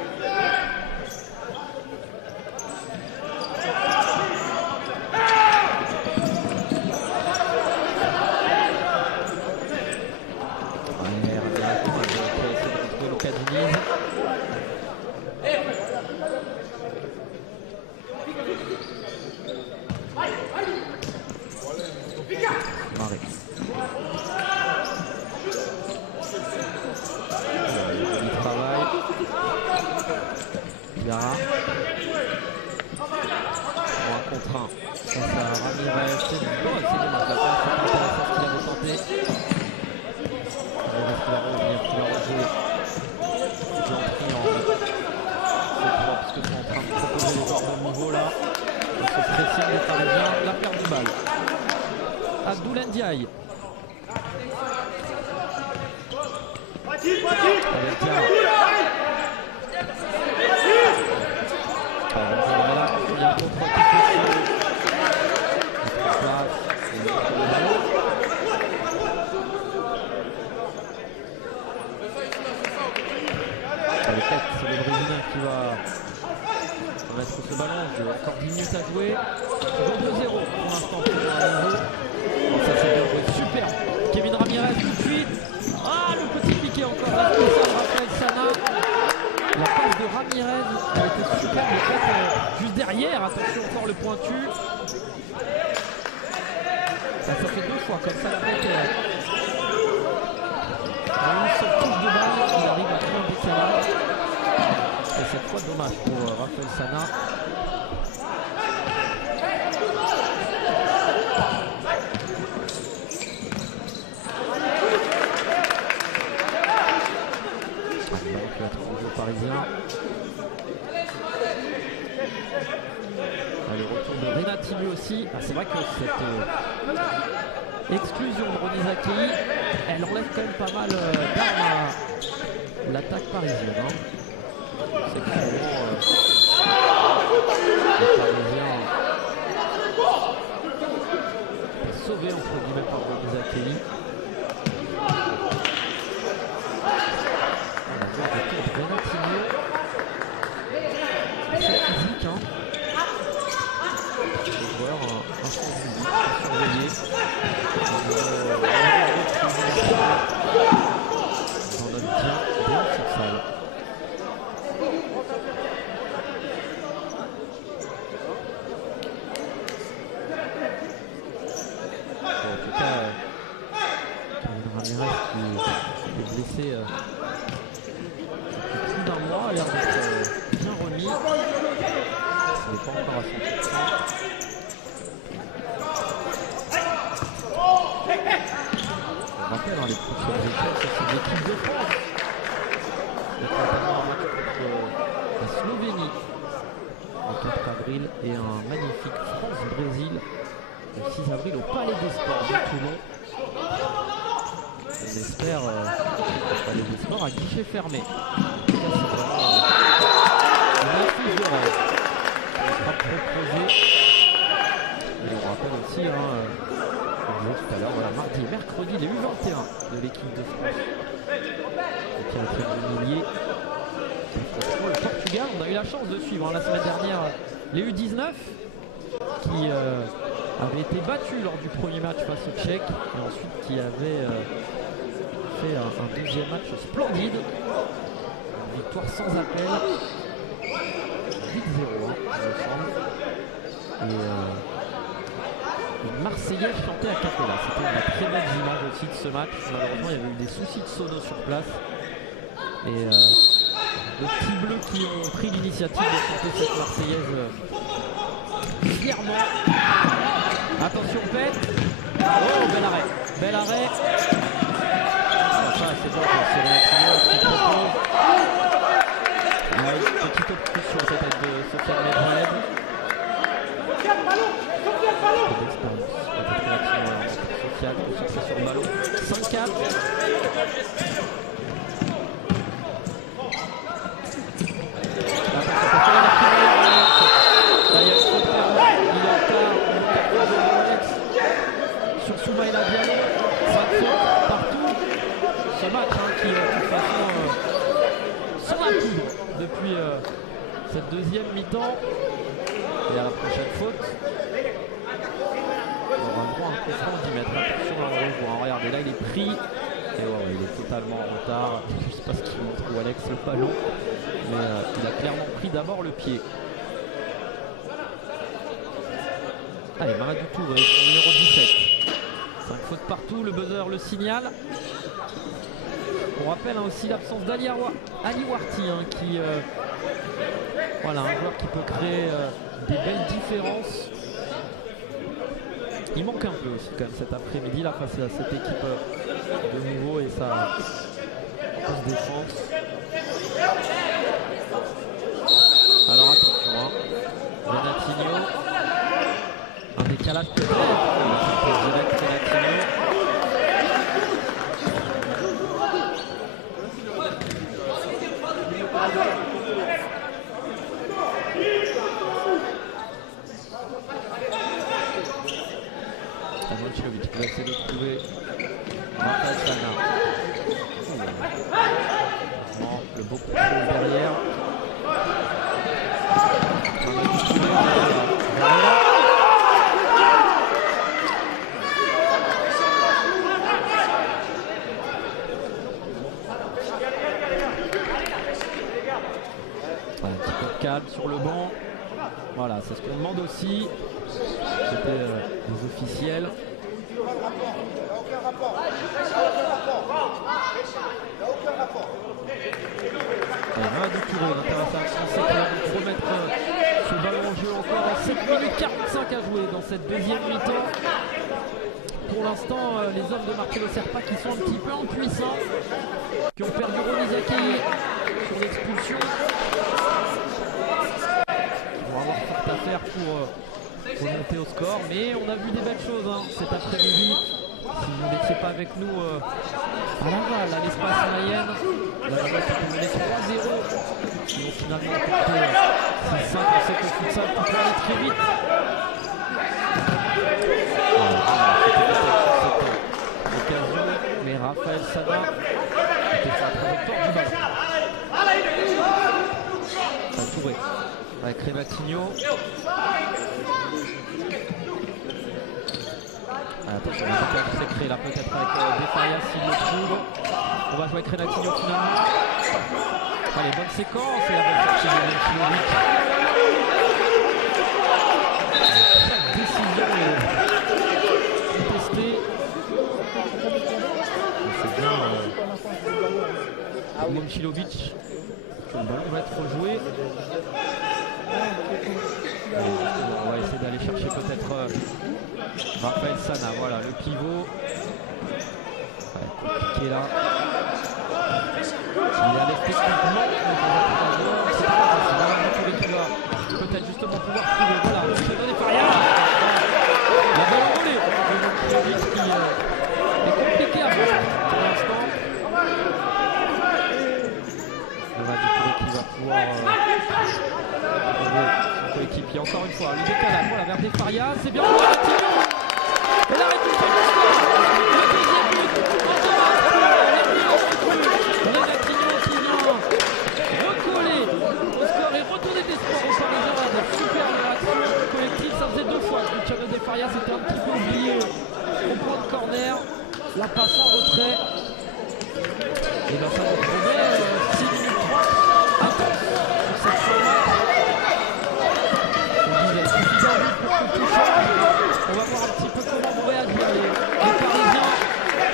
contre 1. Ça, Ramirez, c'est dommage de la passe, c'est intéressant ce qu'il avait tenté. Ramirez qui va revenir, qui va rejouer. Jean Triangle. C'est propre ce que sont en train de proposer les joueurs de niveau là. Ce pressing des Parisiens, la perte de balle. Abdoul Ndiaye. Avec Diarra. Voilà, il y a un autre qui peut c'est le Brésilien qui va mettre ce ballon. Encore 10 minutes à jouer. 2-0 pour l'instant pour Nouveau. Ça c'est bien joué, super. Kevin Ramirez tout de suite. Ah, le petit piqué encore. La Raphaël Sana. La passe de Ramirez a été super. Le fait juste derrière. Attention encore le pointu. Ça fait 2 fois comme ça la tête. Une seule touche de balle. Il arrive à trouver un décalage. Et cette fois dommage pour Raphaël Sana. Parisien. Le retour de Renati lui aussi. Ah, c'est vrai que cette exclusion de Ronny Zakei, elle enlève quand même pas mal d'armes à l'attaque parisienne. Hein. C'est que souvent les Parisiens sauvés entre guillemets par Ronny Zakei. C'est physique, hein. Le joueur, un champ physique, surveillé. On donne bien cette salle. En tout cas, Kevin Ramirez qui est blessé plus d'un mois, a l'air d'être bien remis. Ça n'est pas encore à 100%. On rappelle les prochaines équipes, c'est l'équipe de France. Notamment un match contre la Slovénie le 4 avril et un magnifique France-Brésil le 6 avril au Palais des Sports de Toulon. On espère Palais des Sports à guichet fermé. C'est vraiment une affiche de rêve. On sera proposé. Et on rappelle aussi, comme je disais tout à l'heure, voilà, mardi et mercredi, les U21 de l'équipe de France. Qui a été humilié. Le Portugal, on a eu la chance de suivre la semaine dernière les U19 qui avaient été battus lors du premier match face aux Tchèques et ensuite qui avaient fait un deuxième match splendide. Une victoire sans appel. 8-0, il me semble. Et une Marseillaise chantée à cappella. C'était une très belle image aussi de ce match. Malheureusement, il y avait eu des soucis de sono sur place. Et les petits bleus qui ont pris l'initiative de chanter cette Marseillaise fièrement. Attention, pète. Oh, bel arrêt. Bel arrêt. Ça, c'est bon, c'est Renatino qui propose. Petite obstruction peut-être de Sofiane Medvedev. D'expérience. Peut-être Renatino Sofiane concentré sur le ballon. 5-4. Sur Soumaïla Diallo, 5 fautes partout. Ce match qui de toute façon sans la poudre depuis cette deuxième mi-temps. Et à la prochaine faute, on aura le droit à un coup franc d'10 mètres. Attention là on revoit, regardez là il est pris. Et ouais, il est totalement en retard. Je ne sais pas ce qu'il montre où Alex le ballon. Mais il a clairement pris d'abord le pied. Allez, Maradou Touré, son numéro 17. 5 fautes partout, le buzzer le signale. On rappelle aussi l'absence d'Ali Warti qui Voilà, un joueur qui peut créer des belles différences. Il manque un peu aussi quand même cet après-midi là face à cette équipe de nouveau et sa grosse défense. Alors attention, hein. Renatinho. Un décalage peut-être. Direct Renatinho. Montchilovic qui va essayer de trouver Raphaël Sana. Le beau contrôle derrière. Un petit peu de calme sur le banc. Voilà, c'est ce qu'on demande aussi. C'était les officiels. Mamadou Touré, l'international français qui va donc remettre ce ballon en jeu encore en 7 minutes 45 à jouer dans cette deuxième mi-temps. Pour l'instant, les hommes de Marcelo Serpa qui sont un petit peu impuissants, qui ont perdu Ronizaki sur l'expulsion. Ils vont avoir fort à faire pour remonter au score, mais on a vu des belles choses hein, cet après-midi. Si vous n'étiez pas avec nous à Laval, à l'espace Mayenne, la Laval qui peut mener 3-0. Ils ont finalement emporté 6-5. On sait que le futsal peut aller très vite. Occasion, mais Raphaël Sana était sur la trajectoire du ballon. Touré avec Renatinho. Attention, le décalage s'est créé là peut-être avec Defarias s'il le trouve. On va jouer avec Renatinho finalement. Allez, bonne séquence et la bonne sortie de Montchilovic. Chaque décision est contestée. C'est bien Montchilovic que le ballon va être rejoué. On va essayer d'aller chercher peut-être Raphaël Sana, voilà le pivot. Compliqué là. Il est à l'aise techniquement. C'est pas facile. Qui va peut-être justement pouvoir trouver. Voilà, c'est donné par rien. La balle envolée. Montchilovic qui est compliqué à voir pour l'instant. On va dire qui va pouvoir son coéquipier. Encore une fois, le décalage, voilà, vers Defarias, c'est bien pour Renatinho. Et la récupération, le deuxième but, Renatinho qui vient recoller au score et retourner d'espoir aux Parisiens. Super réaction collective, ça faisait 2 fois que Luciano Defarias était un petit peu oublié au point de corner. La passe en retrait. Et bien ça va retrouver 6 minutes 30. Attention sur cette fin-là. On disait, il suffit d'un but pour que tout change. On va voir un petit peu comment vont réagir les Parisiens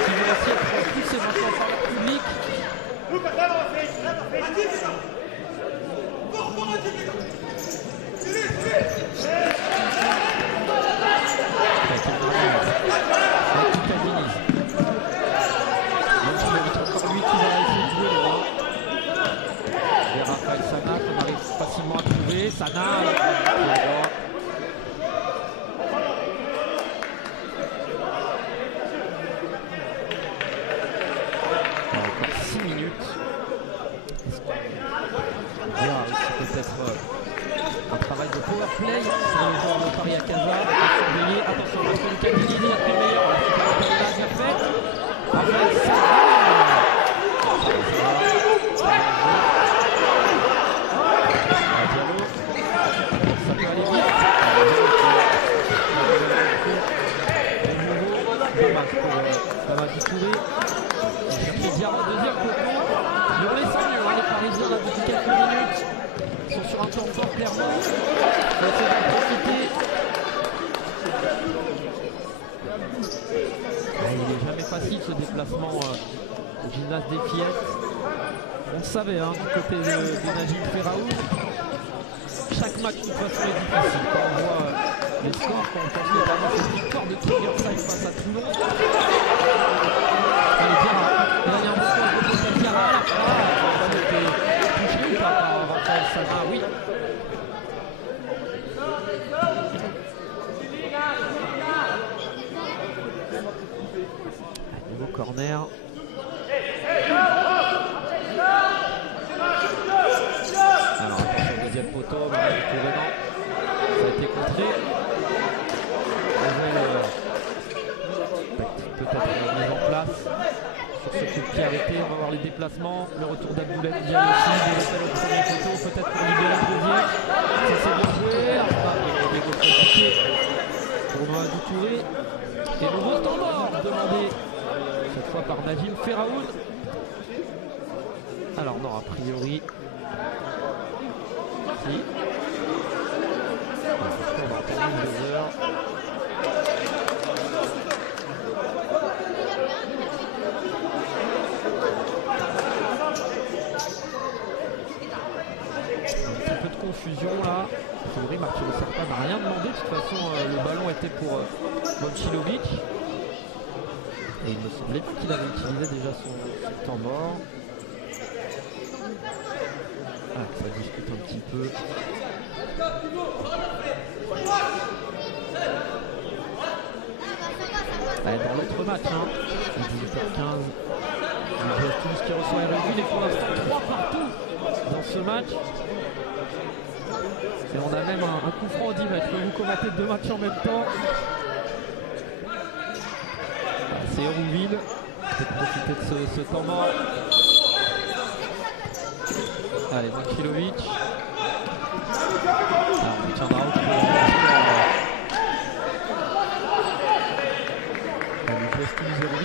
qui vont essayer de pousser maintenant par leur public. Raphaël Sana qu'on arrive facilement à trouver. Sana encore 6 minutes. Voilà, c'est peut-être un travail de power play sur les joueurs de Paris à Casa. Attention, Marcelo Cadini a fait le meilleur. La bien faite. Raphaël Sana. Mamadou Touré, il cherchait Diarra en deuxième côté. Ils ont laissé mieux, les Parisiens là depuis quelques minutes. Ils sont sur un temps fort clairement. Il faut essayer d'en profiter. Il n'est jamais facile ce déplacement au gymnase des Fillettes. On le savait du côté de Najib Ferraoui. match de toute façon est difficile. Quand on voit les scores, quand on pense notamment à cette victoire de Triggerside face à Toulon. Allez, Diarra. Là, il y a un bon point de côté de Diarra. Ça a été touché ou pas par Raphaël Sana? Oui. Nouveau corner. Alors attention, deuxième poteau, ça a été contré. Peut-être une mise en place sur ce coup de pied arrêté. On va voir les déplacements. Le retour d'Abdoulaye Ndiaye aussi, des rappels au premier poteau, peut-être pour libérer le deuxième. Ça c'est bien joué. La frappe des gauches compliqué pour Mohamed Touré. Et nouveau temps mort demandé cette fois par Najim Ferraoun. Alors non, a priori. Si. On va attendre 2 heures. Un petit peu de confusion là. A priori, Martino Serpa n'a rien demandé. De toute façon, le ballon était pour Momcilovic. Et il me semblait qu'il avait utilisé déjà son temps mort. Ah, ça discute un petit peu. Allez, dans l'autre match, hein, 18h15, Toulouse qui reçoit Hérouville et pour l'instant 3 partout dans ce match. Et on a même un coup franc au direct. Je peux vous commenter 2 matchs en même temps. C'est Hérouville. Peut-être profiter de ce temps mort. Allez, Momcilovic. Alors, on tiendra au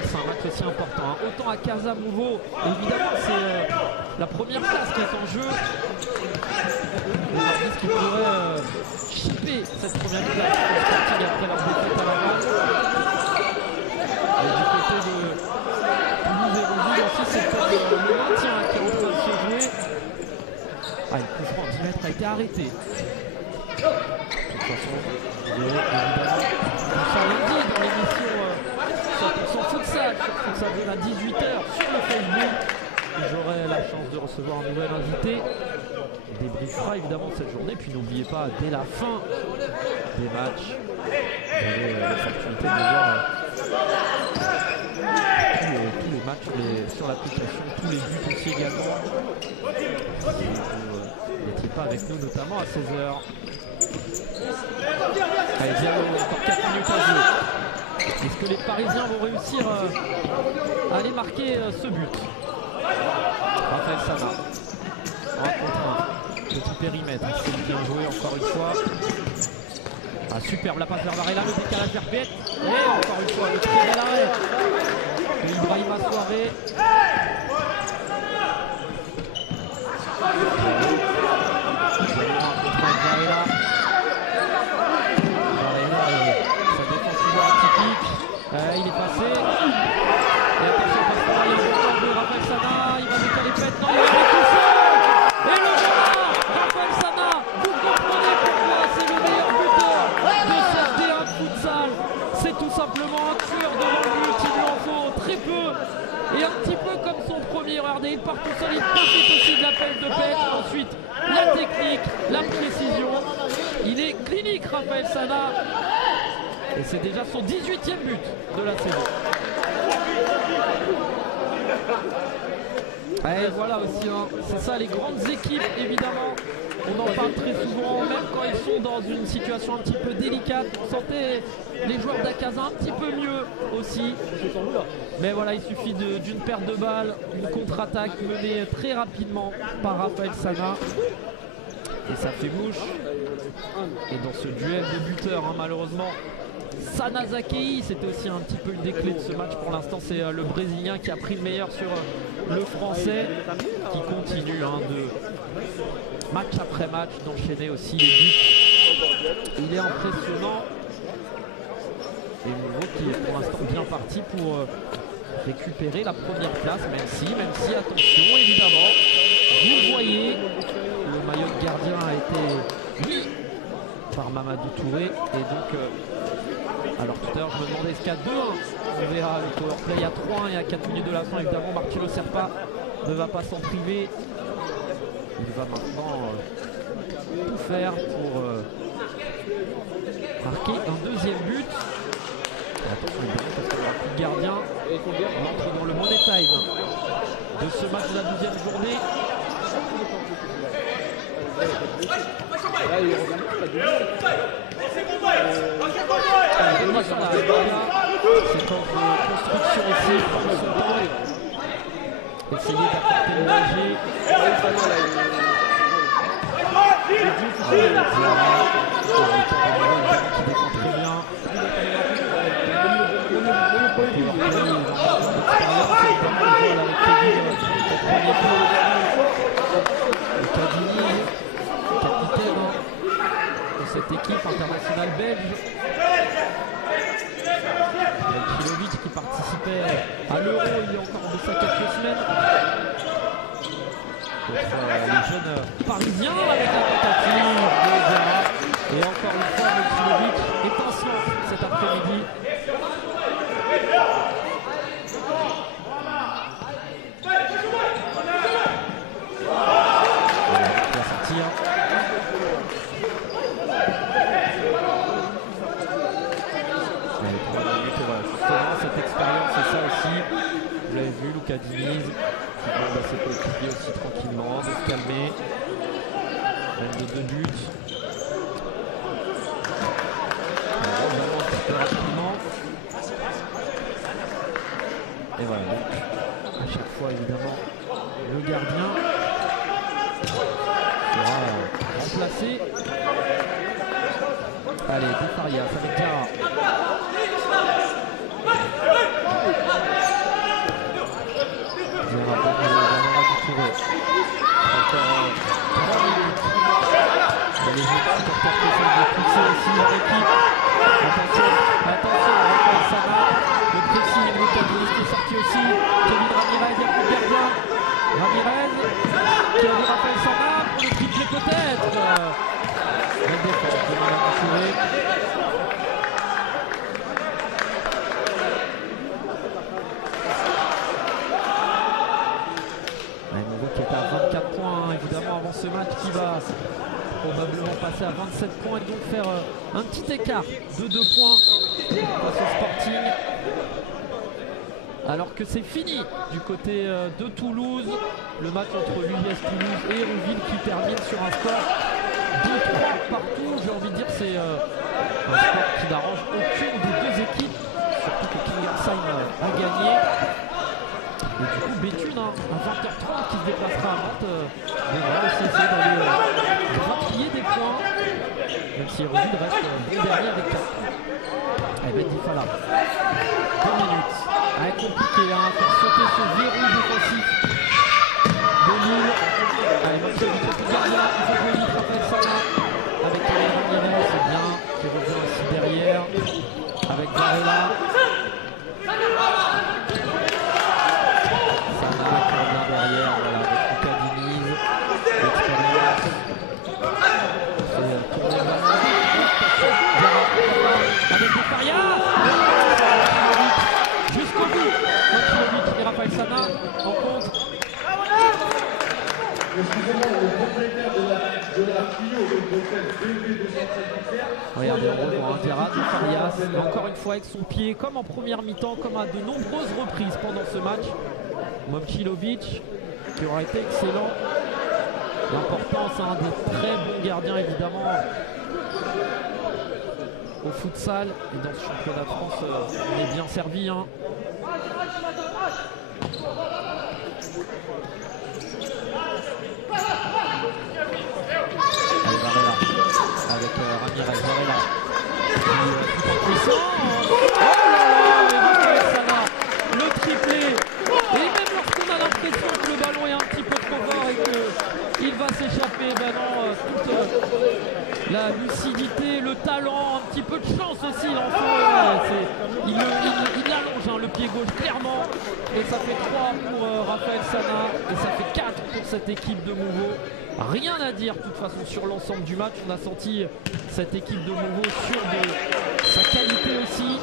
c'est un match aussi important. Hein. Autant à Casa Mouveau, évidemment, c'est la première place qui est en jeu. Les artistes qui pourraient chipper cette première place sportive après leur défaite à la base. Et du côté de Toulouse et Hérouville aussi, c'est peut-être le maintien qui est en train de se jouer. Ah, le coup franc 10 mètres a été arrêté. De toute façon, évidemment, tout ça lundi dans l'émission 100% futsal de la 18h sur le Facebook. J'aurai la chance de recevoir un nouvel invité. On débriefera évidemment cette journée. Puis n'oubliez pas, dès la fin des matchs, vous avez l'opportunité de voir tous les matchs sur l'application, tous les buts aussi également. Si vous n'étiez pas avec nous, notamment à 16h. Allez, bien, encore 4 minutes à jouer. Est-ce que les Parisiens vont réussir à aller marquer ce but? Raphaël Sana. 1 contre 1. Petit périmètre. C'est bien joué encore une fois. Ah, superbe la passe vers Varela, le décalage vers Bête. Et encore une fois, le très bel arrêt de Ibrahima Soiré. Il est passé. Et attention, passe par là, il y a de Raphaël Sana. Il va décaler Pet. Non, il va tout seul. Et le voilà, Raphaël Sana. Vous comprenez pourquoi c'est le meilleur buteur de cette D1 de futsal. C'est tout simplement un tueur devant le but. Il lui en faut très peu. Et un petit peu comme son premier. Regardez, il part tout seul. Il profite aussi de l'appel de Pet. Ensuite, la technique, la précision. Il est clinique, Raphaël Sana. Et c'est déjà son 18e but de la saison. Et voilà aussi, hein, c'est ça les grandes équipes, évidemment. On en parle très souvent, même quand ils sont dans une situation un petit peu délicate. On sentait les joueurs d'Akaza un petit peu mieux aussi. Mais voilà, il suffit d'une perte de balle, une contre-attaque menée très rapidement par Raphaël Sana. Et ça fait mouche. Et dans ce duel de buteurs, hein, malheureusement, Sana Zakei, c'était aussi un petit peu une des clés de ce match. Pour l'instant, c'est le Brésilien qui a pris le meilleur sur le Français, qui continue de match après match d'enchaîner aussi les buts. Il est impressionnant. Et Mouveau qui est pour l'instant bien parti pour récupérer la première place, même si, attention, évidemment, vous le voyez, le maillot de gardien a été, lui, par Mamadou Touré. Et donc, alors tout à l'heure je me demandais est-ce qu'il y a 2-1. On verra avec le replay. Il y a 3-1 et à 4 minutes de la fin. Évidemment, Martino Serpa ne va pas s'en priver. Il va maintenant tout faire pour marquer un deuxième but. Attention, parce qu'il n'y aura plus de gardien. On entre dans le money time de ce match de la 12e journée. Séquence de construction ici, prendre son temps, essayer d'apporter le danger. Qui défend très bien. Capitaine de cette équipe internationale belge. Kilovic qui participait à l'Euro il y a encore de ça quelques semaines. Les jeunes parisiens avec la tentative de Diarra. Et encore une fois, Kilovic étincelant cet après-midi. Il va sortir. Cette expérience, c'est ça aussi. Vous l'avez vu, Lucas Diniz qui demande à ses coéquipiers aussi tranquillement de se calmer. Même de 2 buts. Vraiment un petit peu rapidement. Et voilà, donc à chaque fois évidemment le gardien sera remplacé. Allez, Di Farias avec Diarra. Encore 3 minutes. Les supporters qui essayent de pousser aussi leur équipe. Attention, Raphaël Sana. Le pressing, Lucas Diniz qui est sorti aussi. Kevin Ramirez, il y a plus de gardien. Ramirez qui a vu Raphaël Sana pour le triplé peut-être. Belle défense de Mamadou Touré. Qui est à 24 points évidemment avant ce match qui va probablement passer à 27 points et donc faire un petit écart de 2 points face au Sporting, alors que c'est fini du côté de Toulouse, le match entre l'US Toulouse et Hérouville qui termine sur un score 2-3 partout. J'ai envie de dire c'est un score qui n'arrange aucune des deux équipes, surtout que Kingersheim a gagné. Et du coup, Béthune, à 20h30, qui se déplacera à Nantes, devra aussi essayer d'aller grappiller des points, même si Hérouville reste bon dernier avec 4 points. Et Ben Difala, 2 minutes. Compliqué, faire sauter ce verrou défensif de Lille. Allez, Mathieu, il faut tout gardien, il faut jouer vite, Raphaël Sana, avec Ramirez, c'est bien, qui revient aussi derrière, avec Varela. Derrière, voilà, avec Lucas Diniz, l'expérience. C'est tourné avec Di Farias, jusqu'au bout. Kilovic et Raphaël Sana en contre. Regardez, on revoit un Diarra, Di Farias, encore une fois avec son pied, comme en première mi-temps, comme à de nombreuses reprises pendant ce match. Momcilovic qui aura été excellent. L'importance des très bons gardiens évidemment au futsal et dans ce championnat de France on est bien servi. Allez, Varela avec Ramirez, Varela qui est puissant. Le triplé. Et même lorsqu'on a l'impression que le ballon est un petit peu trop fort et qu'il va s'échapper, ben non, toute la lucidité, le talent, un petit peu de chance aussi, il en faut. Il allonge le pied gauche clairement. Et ça fait 3 pour Raphaël Sana. Et ça fait 4 pour cette équipe de Mouveau. Rien à dire de toute façon sur l'ensemble du match. On a senti cette équipe de Mouveau sûre de sa qualité aussi.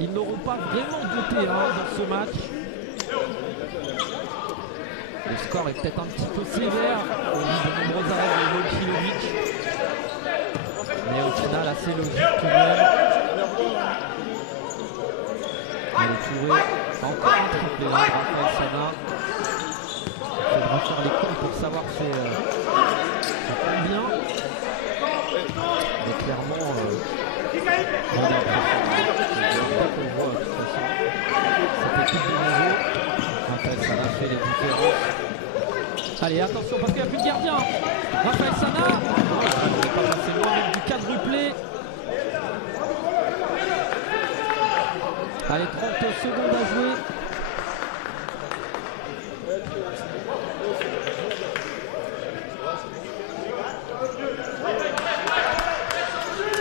Ils n'auront pas vraiment douté dans ce match. Le score est peut-être un petit peu sévère au vu de nombreux arrêts de Momcilovic. Mais au final assez logique tout de même. Allez, Touré, encore un triplé là, Raphaël Sana. Il faudra faire les comptes pour savoir c'est combien. Mais clairement, on a qu'on voit de toute façon cette équipe de Mouveau. Raphaël Sana fait les différences. Allez, attention parce qu'il n'y a plus de gardien. Raphaël Sana, on n'est pas passé loin même du quadruplé. Allez, 30 secondes à jouer.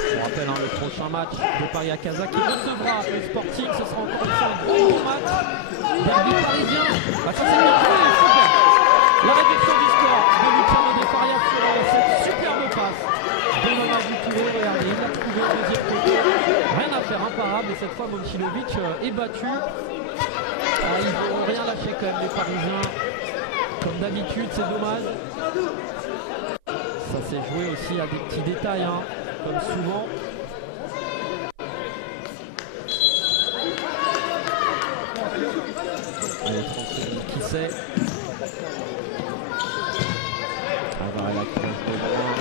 Je vous rappelle le prochain match de Paris-Casa qui recevra le Sporting. Ce sera encore une fois un gros match. Derby parisien. Ça c'est bien joué, super. La réduction du score de Luciano De Faria sur cette superbe passe de Mamadou Touré. Regardez, il a trouvé le deuxième côté. Rien à faire, imparable. Et cette fois, Momcilovic est battu. Ils n'ont rien lâché quand même, les Parisiens. Comme d'habitude, c'est dommage. Ça s'est joué aussi à des petits détails, comme souvent. Allez, 30 secondes, qui sait. Avarella qui reste de loin.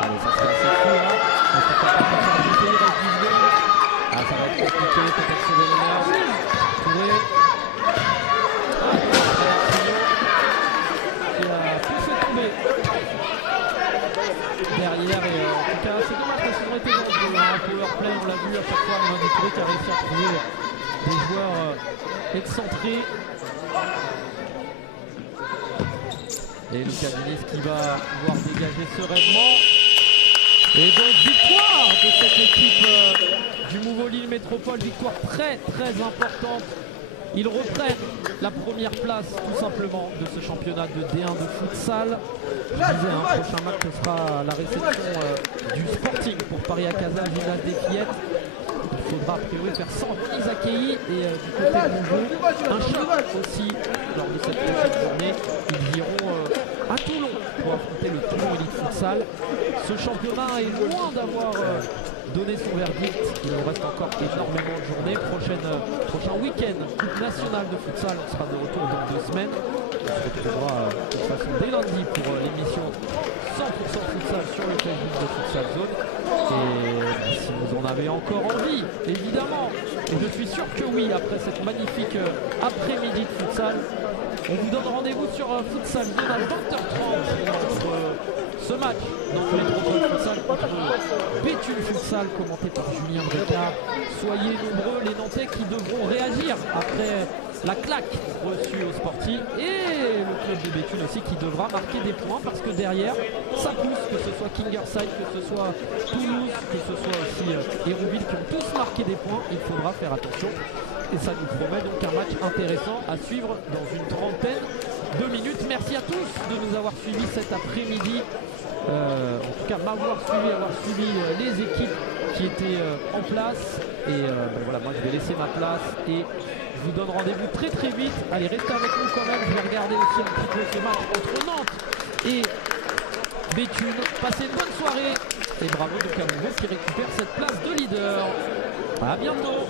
Allez, ça serait assez fou là. Il reste 10 secondes. Ah, ça va être compliqué, peut-être sauver l'honneur. Touré. Qui a pu se tomber derrière. Et en tout cas, c'est dommage parce qu'ils ont été dans un powerplay. On l'a vu à chaque fois, on a Touré qui a réussi à trouver des joueurs excentrés. Et Lucas Diniz qui va pouvoir dégager sereinement. Et donc victoire de cette équipe du Mouveau Lille Métropole, victoire très très importante. Ils reprennent la première place tout simplement de ce championnat de D1 de futsal. Je disais, prochain match ce sera la réception du Sporting pour Paris-Casa, Gymnase des Fillettes. Il faudra a priori faire 100 mises accueillies et du côté de Mouveau, un choc aussi lors de cette prochaine journée. Ils iront à Toulon pour affronter le Toulon Elite Futsal. Ce championnat est loin d'avoir donné son verdict. Il nous reste encore énormément de journées. Prochain week-end, Coupe nationale de futsal. On sera de retour dans 2 semaines. On se retrouvera de toute façon dès lundi pour l'émission 100% futsal sur le Facebook de Futsal Zone. Et si vous en avez encore envie, évidemment, et je suis sûr que oui, après cette magnifique après-midi de futsal, on vous donne rendez-vous sur Futsal Zone à 20h30 pour ce match dans le Métropole Futsal contre Béthune Futsal, commenté par Julien Brécard. Soyez nombreux, les Nantais qui devront réagir après la claque reçue au Sporting, et le club de Béthune aussi qui devra marquer des points parce que derrière ça pousse, que ce soit Kingerside, que ce soit Toulouse, que ce soit aussi Hérouville qui ont tous marqué des points. Il faudra faire attention et ça nous promet donc un match intéressant à suivre dans une trentaine de minutes. Merci à tous de nous avoir suivis cet après-midi, en tout cas m'avoir suivi, avoir suivi les équipes qui étaient en place, et voilà, moi je vais laisser ma place et je vous donne rendez-vous très très vite. Allez, restez avec nous quand même, je vais regarder aussi un petit peu ce match entre Nantes et Béthune. Passez une bonne soirée et bravo donc à Mouveau qui récupère cette place de leader. À bientôt.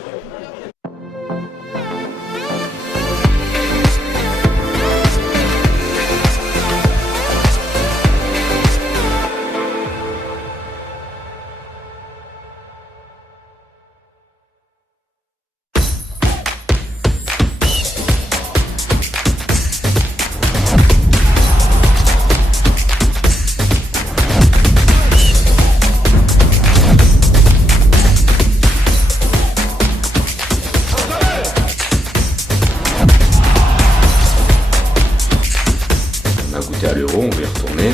À l'Euro, on va y retourner.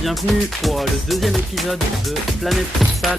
Bienvenue pour le 2e épisode de Planète Futsal.